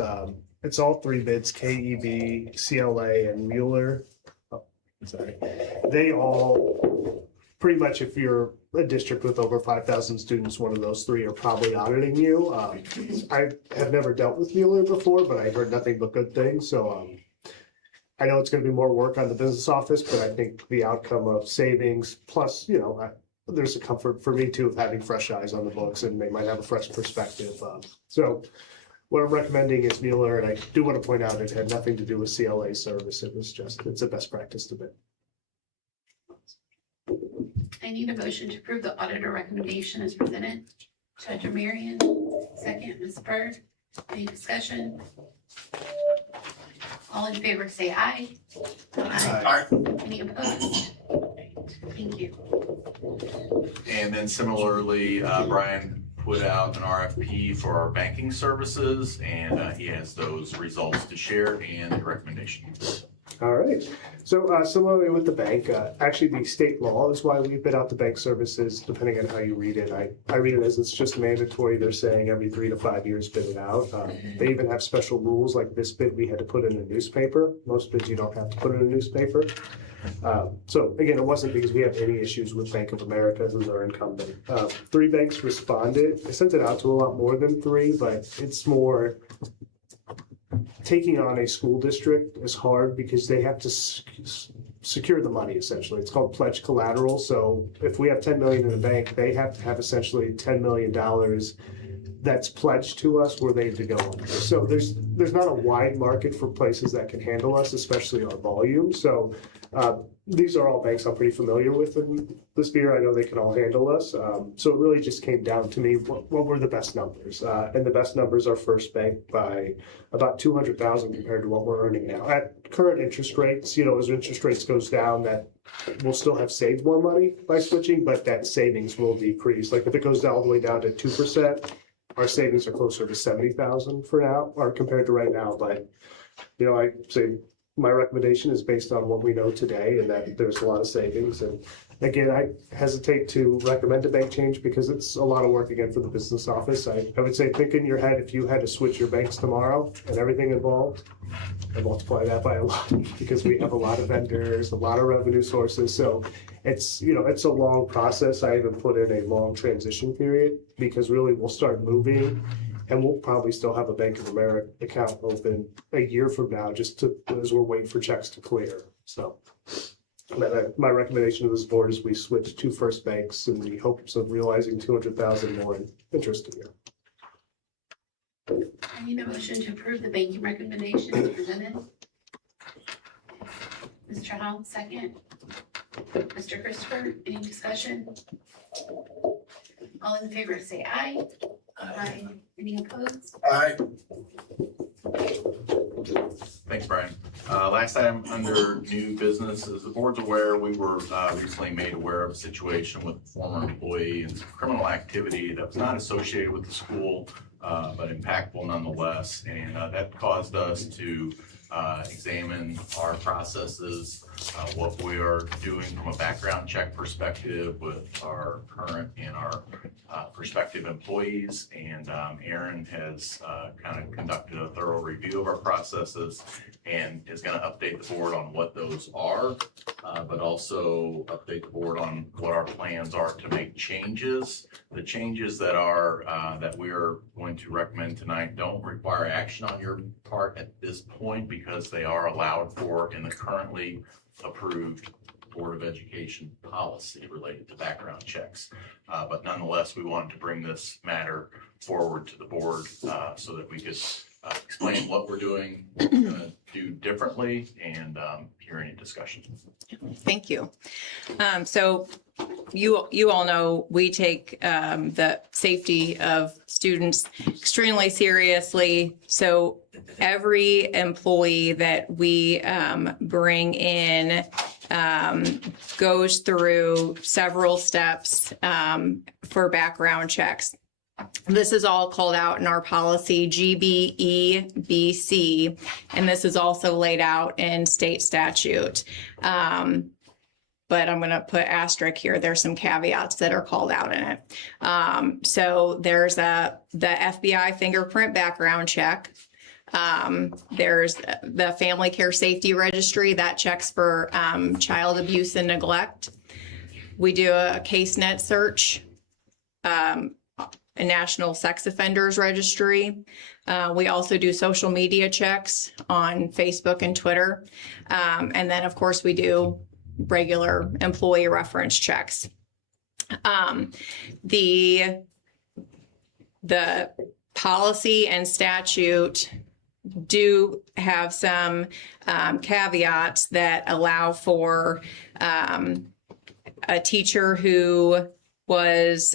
It's all 3 bids, KEB, CLA, and Mueller. Oh, sorry. They all, pretty much if you're a district with over 5,000 students, one of those 3 are probably auditing you. I have never dealt with Mueller before, but I heard nothing but good things. So I know it's going to be more work on the business office, but I think the outcome of savings, plus, you know, there's a comfort for me too of having fresh eyes on the books, and they might have a fresh perspective. So what I'm recommending is Mueller, and I do want to point out it had nothing to do with CLA service. It was just, it's a best practice to bid. I need a motion to approve the auditor recommendation as presented. Dr. Marion, second. Ms. Byrd, any discussion? All in favor, say aye. Aye. Any opposed? Thank you. And then similarly, Brian put out an RFP for our banking services, and he has those results to share and a recommendation. All right. So similarly with the bank, actually the state law is why we bid out the bank services, depending on how you read it. I read it as it's just mandatory. They're saying every 3 to 5 years bid it out. They even have special rules, like this bid we had to put in a newspaper. Most bids you don't have to put in a newspaper. So again, it wasn't because we have any issues with Bank of America, who's our incumbent. 3 banks responded. I sent it out to a lot more than 3, but it's more taking on a school district is hard because they have to secure the money essentially. It's called pledge collateral. So if we have 10 million in the bank, they have to have essentially $10 million that's pledged to us where they have to go under. So there's not a wide market for places that can handle us, especially our volume. So these are all banks I'm pretty familiar with in this year. I know they can all handle us. So it really just came down to me, what were the best numbers? And the best numbers are First Bank by about 200,000 compared to what we're earning now. At current interest rates, as interest rates goes down, that we'll still have saved more money by switching, but that savings will decrease. Like if it goes all the way down to 2%, our savings are closer to 70,000 for now, or compared to right now. But, I say my recommendation is based on what we know today and that there's a lot of savings. And again, I hesitate to recommend a bank change because it's a lot of work again for the business office. I would say think in your head, if you had to switch your banks tomorrow and everything involved, and multiply that by a lot because we have a lot of vendors, a lot of revenue sources. So it's a long process. I even put in a long transition period because really we'll start moving and we'll probably still have a Bank of America account open a year from now as we're waiting for checks to clear. So my recommendation to this board is we switch to First Banks in the hopes of realizing 200,000 more in interest a year. I need a motion to approve the banking recommendation as presented. Mr. Hall, second. Mr. Christopher, any discussion? All in favor, say aye. Aye. Any opposed? Aye. Thanks, Brian. Last item under new business, as the board's aware, we were recently made aware of a situation with a former employee and some criminal activity that was not associated with the school, but impactful nonetheless. And that caused us to examine our processes, what we are doing from a background check perspective with our current and our prospective employees. And Aaron has kind of conducted a thorough review of our processes and is going to update the board on what those are, but also update the board on what our plans are to make changes. The changes that we are going to recommend tonight don't require action on your part at this point because they are allowed for in the currently approved Board of Education policy related to background checks. But nonetheless, we wanted to bring this matter forward to the board so that we could explain what we're doing, what we're going to do differently, and hear any discussion. Thank you. So you all know we take the safety of students extremely seriously. So every employee that we bring in goes through several steps for background checks. This is all called out in our policy GBEBC, and this is also laid out in state statute. But I'm going to put asterisk here. There's some caveats that are called out in it. So there's the FBI fingerprint background check. There's the Family Care Safety Registry that checks for child abuse and neglect. We do a CaseNet search, a National Sex Offenders Registry. We also do social media checks on Facebook and Twitter. And then, of course, we do regular employee reference checks. The policy and statute do have some caveats that allow for a teacher who was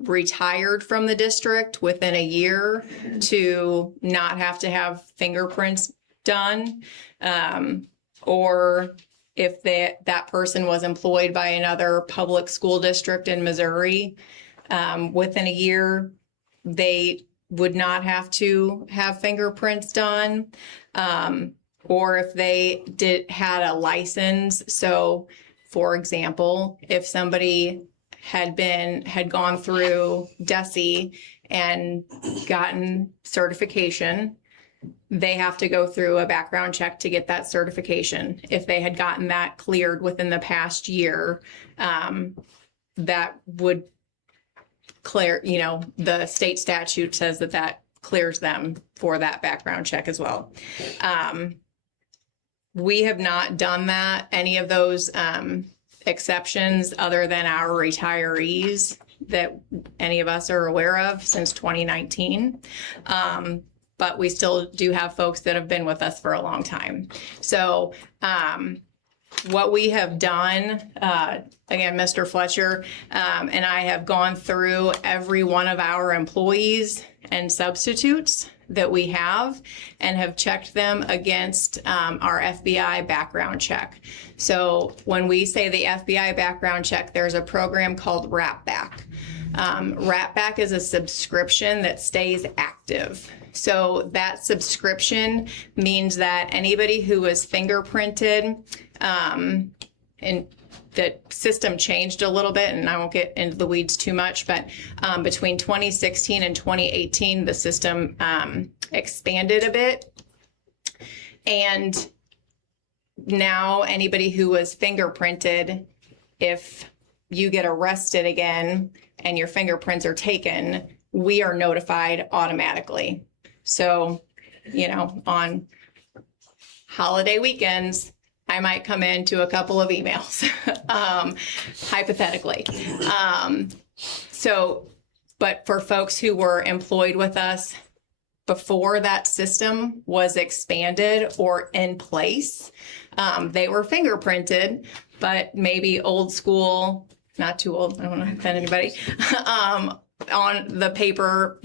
retired from the district within a year to not have to have fingerprints done, or if that person was employed by another public school district in Missouri, within a year, they would not have to have fingerprints done. Or if they had a license. So for example, if somebody had gone through DESE and gotten certification, they have to go through a background check to get that certification. If they had gotten that cleared within the past year, that would clear, the state statute says that clears them for that background check as well. We have not done that, any of those exceptions other than our retirees that any of us are aware of since 2019. But we still do have folks that have been with us for a long time. So what we have done, again, Mr. Fletcher and I have gone through every one of our employees and substitutes that we have and have checked them against our FBI background check. So when we say the FBI background check, there's a program called WrapBack. WrapBack is a subscription that stays active. So that subscription means that anybody who is fingerprinted, and the system changed a little bit, and I won't get into the weeds too much, but between 2016 and 2018, the system expanded a bit. And now anybody who was fingerprinted, if you get arrested again and your fingerprints are taken, we are notified automatically. So, on holiday weekends, I might come into a couple of emails, hypothetically. But for folks who were employed with us before that system was expanded or in place, they were fingerprinted, but maybe old school, not too old, I don't want to offend anybody, on the paper,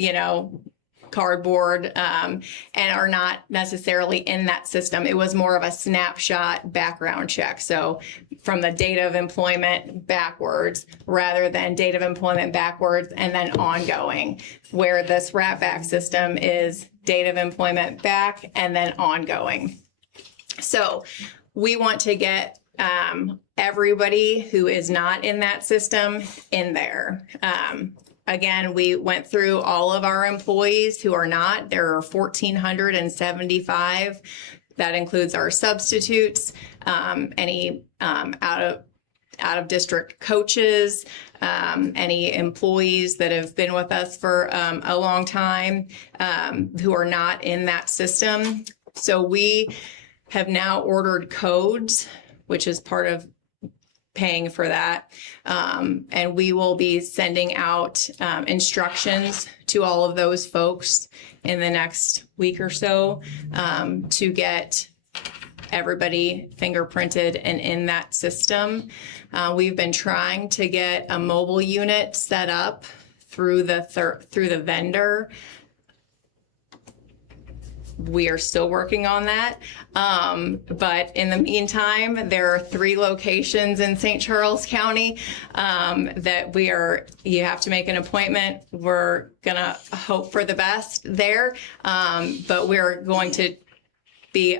cardboard, and are not necessarily in that system. It was more of a snapshot background check. So from the date of employment backwards, rather than date of employment backwards and then ongoing, where this WrapBack system is date of employment back and then ongoing. So we want to get everybody who is not in that system in there. Again, we went through all of our employees who are not. There are 1,475. That includes our substitutes, any out of district coaches, any employees that have been with us for a long time who are not in that system. So we have now ordered codes, which is part of paying for that. And we will be sending out instructions to all of those folks in the next week or so to get everybody fingerprinted and in that system. We've been trying to get a mobile unit set up through the vendor. We are still working on that. But in the meantime, there are 3 locations in St. Charles County that you have to make an appointment. We're gonna hope for the best there, but we're going to be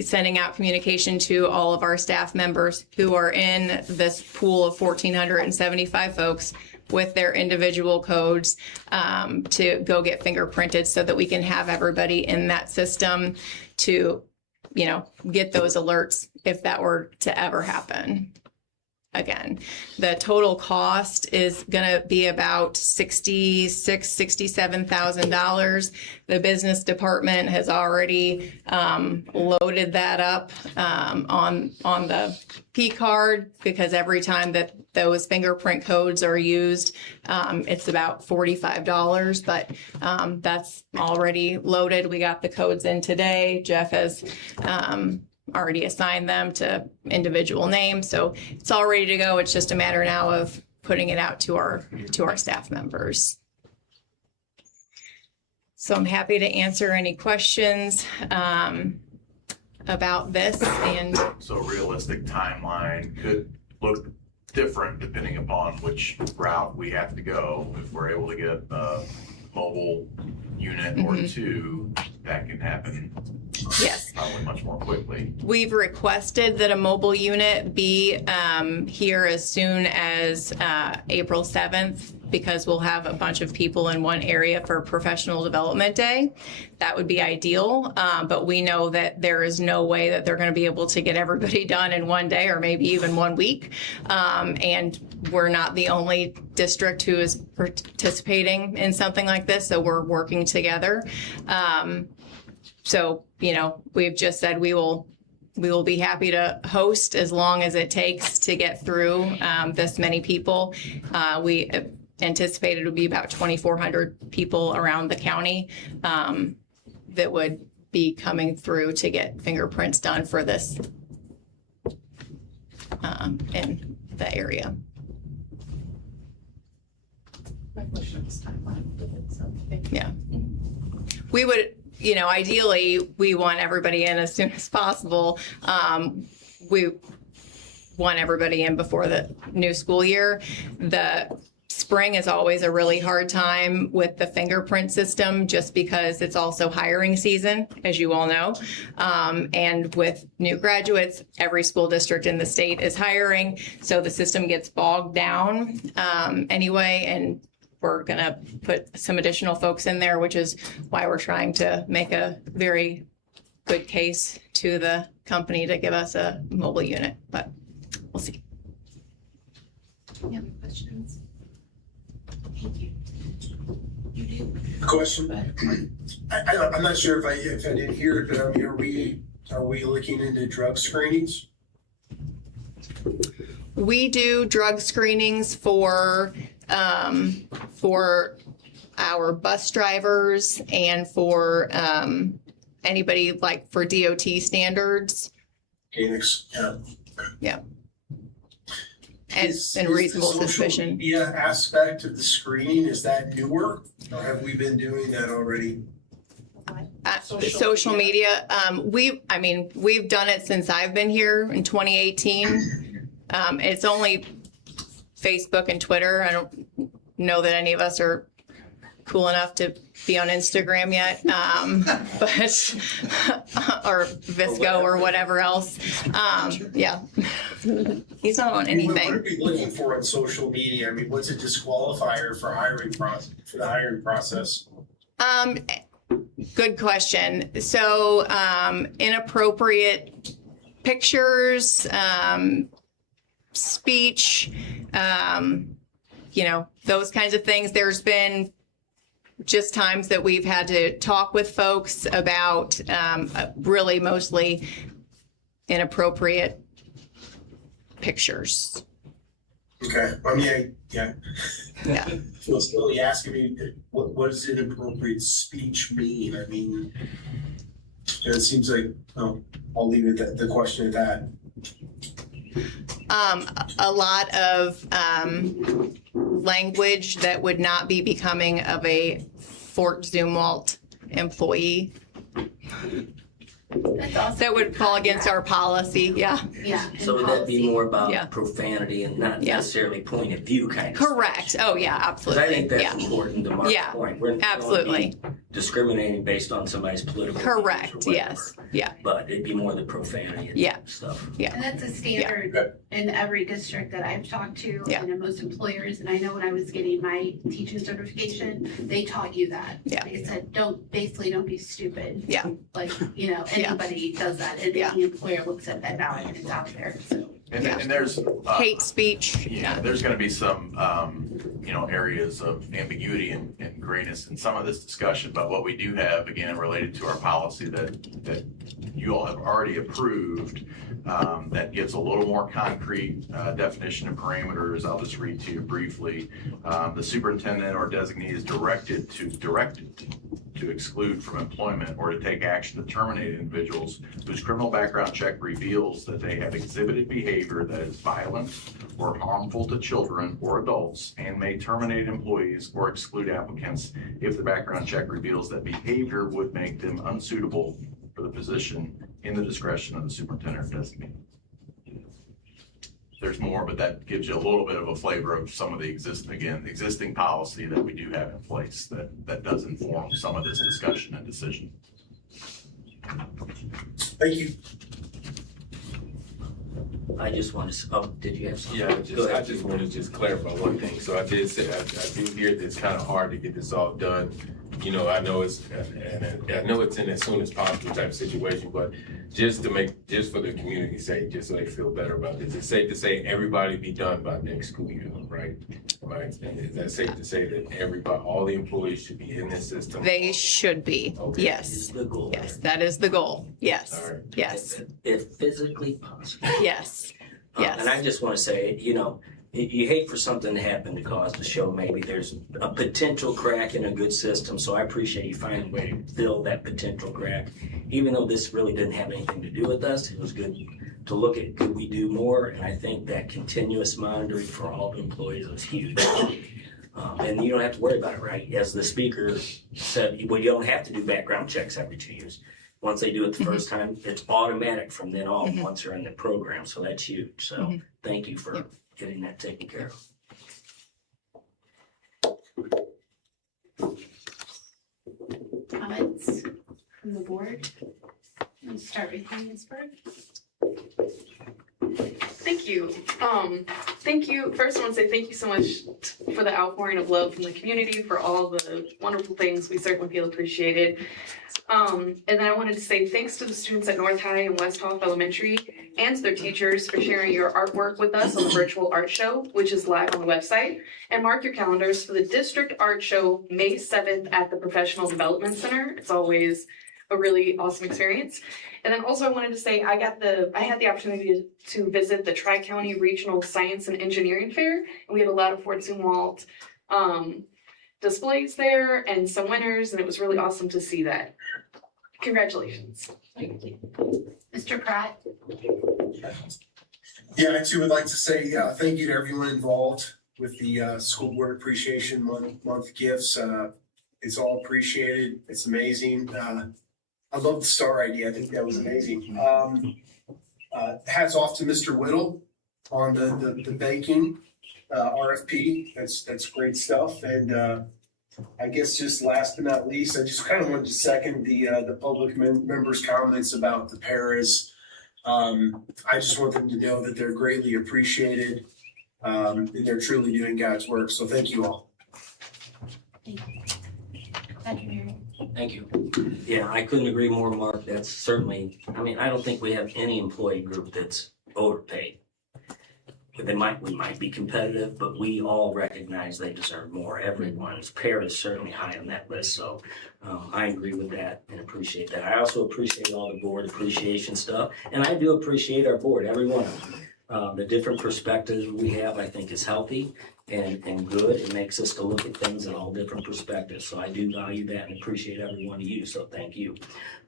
sending out communication to all of our staff members who are in this pool of 1,475 folks with their individual codes to go get fingerprinted so that we can have everybody in that system to, get those alerts if that were to ever happen. Again, the total cost is going to be about $67,000. The business department has already loaded that up on the P card, because every time that those fingerprint codes are used, it's about $45, but that's already loaded. We got the codes in today. Jeff has already assigned them to individual names, so it's all ready to go. It's just a matter now of putting it out to our staff members. So I'm happy to answer any questions. about this. And So a realistic timeline could look different depending upon which route we have to go. If we're able to get a mobile unit or two, that can happen yes, probably much more quickly. we've requested that a mobile unit be here as soon as April 7th, because we'll have a bunch of people in one area for Professional Development Day. That would be ideal, but we know that there is no way that they're going to be able to get everybody done in one day or maybe even 1 week. And we're not the only district who is participating in something like this, so we're working together. So, you know, we've just said we will be happy to host as long as it takes to get through this many people. We anticipated it would be about 2,400 people around the county that would be coming through to get fingerprints done for this in the area. Yeah. We would, you know, ideally, we want everybody in as soon as possible. We want everybody in before the new school year. The spring is always a really hard time with the fingerprint system, just because it's also hiring season, as you all know. And with new graduates, every school district in the state is hiring, so the system gets bogged down anyway, and we're going to put some additional folks in there, which is why we're trying to make a very good case to the company to give us a mobile unit, but we'll see. Any other questions? Thank you. Question. I'm not sure if I didn't hear it, but I mean, are we looking into drug screenings? We do drug screenings for our bus drivers and for anybody like for DOT standards. Phoenix, yeah. Yeah. And reasonable Is the social suspicion. media aspect of the screening, is that newer? Or have we been doing that already? Social media, we've done it since I've been here in 2018. It's only Facebook and Twitter. I don't know that any of us are cool enough to be on Instagram yet, but or Visco or whatever else. Yeah, he's not on What anything. are we looking for on social media? I mean, what's a disqualifier for the hiring process? Good question. So, inappropriate pictures, speech, those kinds of things. There's been just times that we've had to talk with folks about really mostly inappropriate pictures. Okay, I mean, yeah. Yeah. Feels really asking me, what does inappropriate speech mean? I mean, it seems like, I'll leave it at the question at that. A lot of language that would not be becoming of a Fort Zumwalt employee. That's awesome. That would fall against our policy, yeah. Yeah. So would that be policy. more about Yeah. profanity and not Yeah. necessarily point of view kind of stuff? Correct. Oh, yeah, Because I think absolutely. that's Yeah, important to Mark's Yeah. point. We're not gonna absolutely. be discriminating based on somebody's political views or Correct, whatever. yes. Yeah, But it'd be more the profanity and Yeah. stuff. And that's a standard in every district that I've talked to Yeah. and in most employers. And I know when I was getting my teaching certification, they taught you that. Yeah. They said, don't be stupid. Yeah. Like, Yeah. anybody does that and Yeah. any employer looks at that now and it's out there, so. Yeah. And there's. hate speech. Yeah, there's gonna be some, areas of ambiguity and grayness in some of this discussion, but what we do have, again, related to our policy that you all have already approved, that gives a little more concrete definition and parameters. I'll just read to you briefly. The superintendent or designee is directed to exclude from employment or to take action to terminate individuals whose criminal background check reveals that they have exhibited behavior that is violent or harmful to children or adults, and may terminate employees or exclude applicants if the background check reveals that behavior would make them unsuitable for the position in the discretion of the superintendent designee. There's more, but that gives you a little bit of a flavor of some of the existing policy that we do have in place that does inform some of this discussion and decision. Thank you. I just want to, oh, did you have something? Yeah, I just want to just clarify one thing. So I did say, I do hear that it's kind of hard to get this all done. You know, I know it's, and I know it's in as soon as possible type of situation, but just for the community's sake, just so they feel better about this, it's safe to say everybody be done by next school year, right? Right, and is that safe to say that everybody, all the employees should be in this system? They should be, Okay. yes. The goal. Yes, that is the goal. Yes, All right. yes, If physically possible. yes, And I yes. just want to say, you know, you hate for something to happen to cause to show maybe there's a potential crack in a good system. So I appreciate you finding a way to fill that potential crack. Even though this really didn't have anything to do with us, it was good to look at, could we do more? And I think that continuous monitoring for all the employees was huge. And you don't have to worry about it, right? As the speaker said, well, you don't have to do background checks every 2 years. Once they do it the first time, it's automatic from then on, once they're in the program. So that's huge. So thank you for getting that taken care of. Comments from the board? Let's start with you, Ms. Berg. Thank you. Thank you. First, I want to say thank you so much for the outpouring of love from the community, for all the wonderful things. We certainly feel appreciated. And then I wanted to say thanks to the students at North High and West Hoff Elementary and to their teachers for sharing your artwork with us on the virtual art show, which is live on the website. And mark your calendars for the district art show May 7th at the Professional Development Center. It's always a really awesome experience. And then also I wanted to say I had the opportunity to visit the Tri-County Regional Science and Engineering Fair, and we had a lot of Fort Zumwalt displays there and some winners, and it was really awesome to see that. Congratulations. Mr. Pratt? Yeah, I too would like to say thank you to everyone involved with the School Board Appreciation Month gifts. It's all appreciated. It's amazing. I love the star idea. I think that was amazing. Hats off to Mr. Whittle on the banking RFP. That's great stuff. And I guess just last but not least, I just kind of wanted to second the public members' comments about the paras. I just want them to know that they're greatly appreciated and they're truly doing God's work. So thank you all. Dr. Mary? Thank you. Yeah, I couldn't agree more, Mark. That's certainly, I mean, I don't think we have any employee group that's overpaid. We might be competitive, but we all recognize they deserve more. Everyone's pair is certainly high on that list. So I agree with that and appreciate that. I also appreciate all the board appreciation stuff. And I do appreciate our board, every one of them. The different perspectives we have, I think, is healthy and good. It makes us to look at things in all different perspectives. So I do value that and appreciate every one of you. So thank you.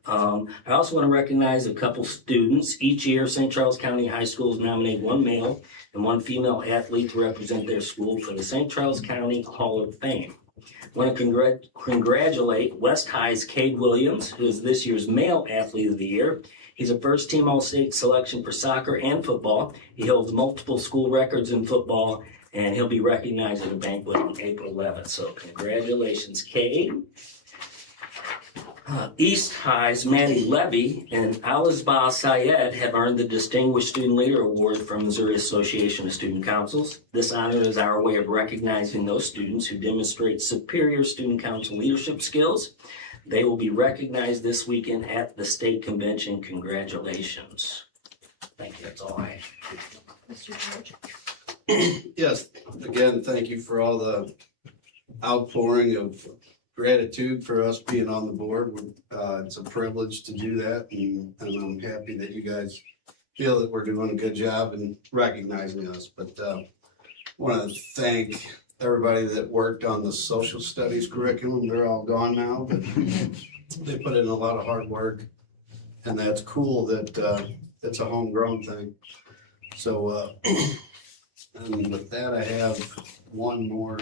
I also want to recognize a couple students. Each year, St. Charles County High Schools nominate one male and one female athlete to represent their school for the St. Charles County Hall of Fame. I want to congratulate West High's Cade Williams, who is this year's Male Athlete of the Year. He's a first-team All-State selection for soccer and football. He holds multiple school records in football, and he'll be recognized at a banquet on April 11th. So congratulations, Cade. East High's Maddie Levy and Alizba Syed have earned the Distinguished Student Leader Award from Missouri Association of Student Councils. This honor is our way of recognizing those students who demonstrate superior student council leadership skills. They will be recognized this weekend at the state convention. Congratulations. Thank you. That's all I have. Mr. George? Yes, again, thank you for all the outpouring of gratitude for us being on the board. It's a privilege to do that, and I'm happy that you guys feel that we're doing a good job in recognizing us. But want to thank everybody that worked on the social studies curriculum. They're all gone now, but they put in a lot of hard work, and that's cool that it's a homegrown thing. So, and with that, I have one more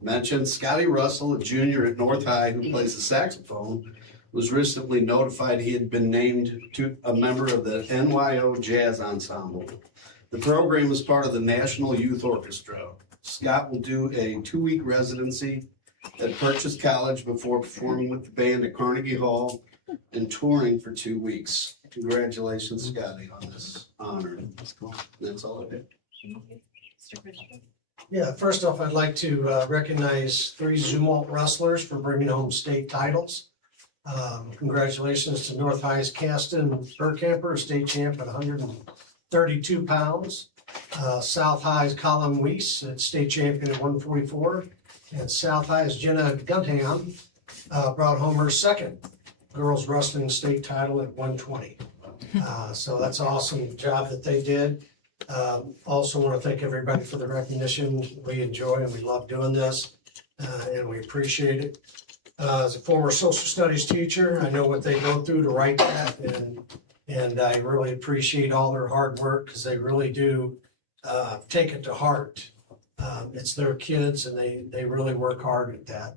mention. Scotty Russell, a junior at North High who plays the saxophone, was recently notified he had been named to a member of the NYO Jazz Ensemble. The program is part of the National Youth Orchestra. Scott will do a 2-week residency at Purchase College before performing with the band at Carnegie Hall and touring for 2 weeks. Congratulations, Scotty, on this honor. That's cool. That's all I have. Yeah, first off, I'd like to recognize 3 Zumwalt wrestlers for bringing home state titles. Congratulations to North High's Caston Burkamper, state champ at 132 pounds. South High's Colin Weiss, state champion at 144. And South High's Jenna Gunham brought home her second girls wrestling state title at 120. So that's an awesome job that they did. Also want to thank everybody for the recognition. We enjoy and we love doing this, and we appreciate it. As a former social studies teacher, I know what they go through to write that, and I really appreciate all their hard work because they really do take it to heart. It's their kids, and they really work hard at that.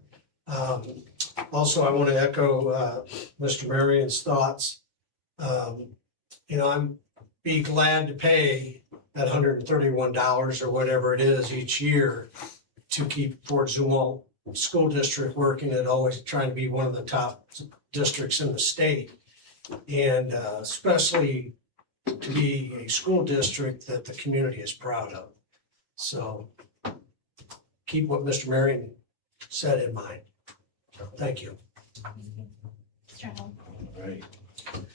Also, I want to echo Mr. Marion's thoughts. I'm be glad to pay that $131 or whatever it is each year to keep Fort Zumwalt School District working and always trying to be one of the top districts in the state. And especially to be a school district that the community is proud of. So keep what Mr. Marion said in mind. Thank you. All right.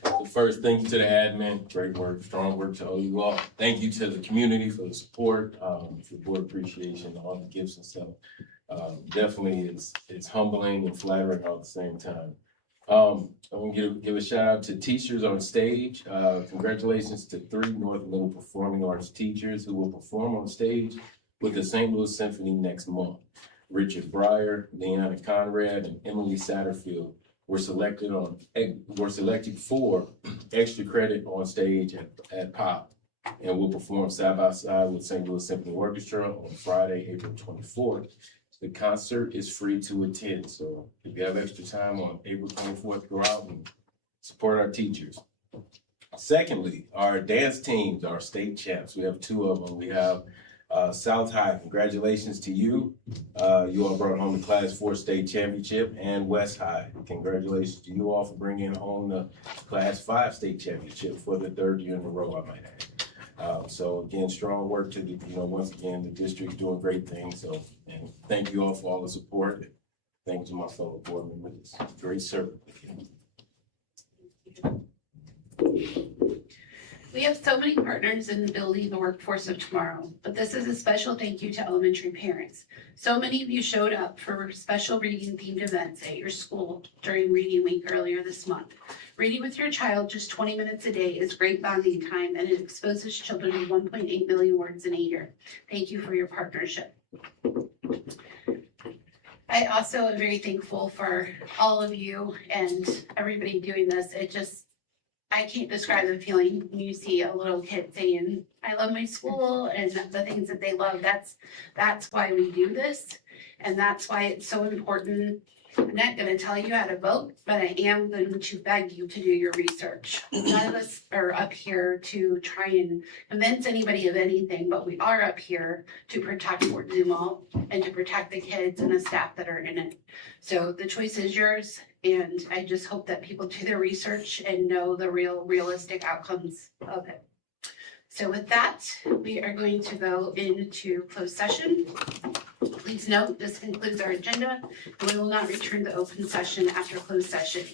So first, thank you to the admin, great work, strong work to all you all. Thank you to the community for the support, for board appreciation, all the gifts and stuff. Definitely it's humbling and flattering all at the same time. I want to give a shout out to teachers on stage. Congratulations to 3 North Middle Performing Arts teachers who will perform on stage with the St. Louis Symphony next month. Richard Breyer, Leon Conrad, and Emily Satterfield were selected for extra credit on stage at POP and will perform side by side with St. Louis Symphony Orchestra on Friday, April 24th. The concert is free to attend, so if you have extra time on April 24th, go out and support our teachers. Secondly, our dance teams are state champs. We have 2 of them. We have South High, congratulations to you. You all brought home the Class 4 state championship, and West High, congratulations to you all for bringing home the Class 5 state championship for the 3rd year in a row, I might add. So again, strong work to once again, the district's doing great things. So, and thank you all for all the support. Thank you to my fellow board members. It's great service. We have so many partners in building the workforce of tomorrow, but this is a special thank you to elementary parents. So many of you showed up for special reading themed events at your school during Reading Week earlier this month. Reading with your child just 20 minutes a day is great bonding time, and it exposes children to 1.8 million words in a year. Thank you for your partnership. I also am very thankful for all of you and everybody doing this. I can't describe the feeling when you see a little kid saying, I love my school and the things that they love. That's why we do this. And that's why it's so important. I'm not going to tell you how to vote, but I am going to beg you to do your research. None of us are up here to try and convince anybody of anything, but we are up here to protect Fort Zumwalt and to protect the kids and the staff that are in it. So the choice is yours. And I just hope that people do their research and know the realistic outcomes of it. So with that, we are going to go into closed session. Please note, this concludes our agenda, and we will not return to open session after closed session.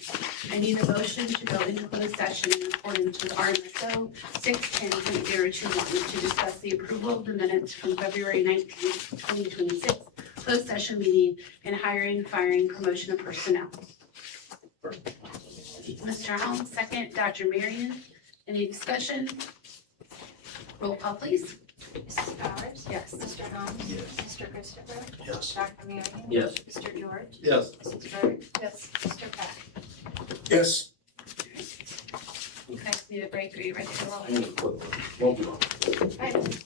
I need a motion to go into closed session in accordance with RMSO 610.021 to discuss the approval of the minutes from February 19th, 2026, closed session meeting and hiring, firing, promotion of personnel. Mr. Helms, second. Dr. Marion, any discussion? Roll call, please. Mrs. Powers? Yes. Mr. Helms? Yes. Mr. Christopher? Yes. Dr. Marion? Yes. Mr. George? Yes. Mrs. Bird? Yes. Mr. Peck? Yes. You guys need a break. Are you ready to roll? Won't be long. Right.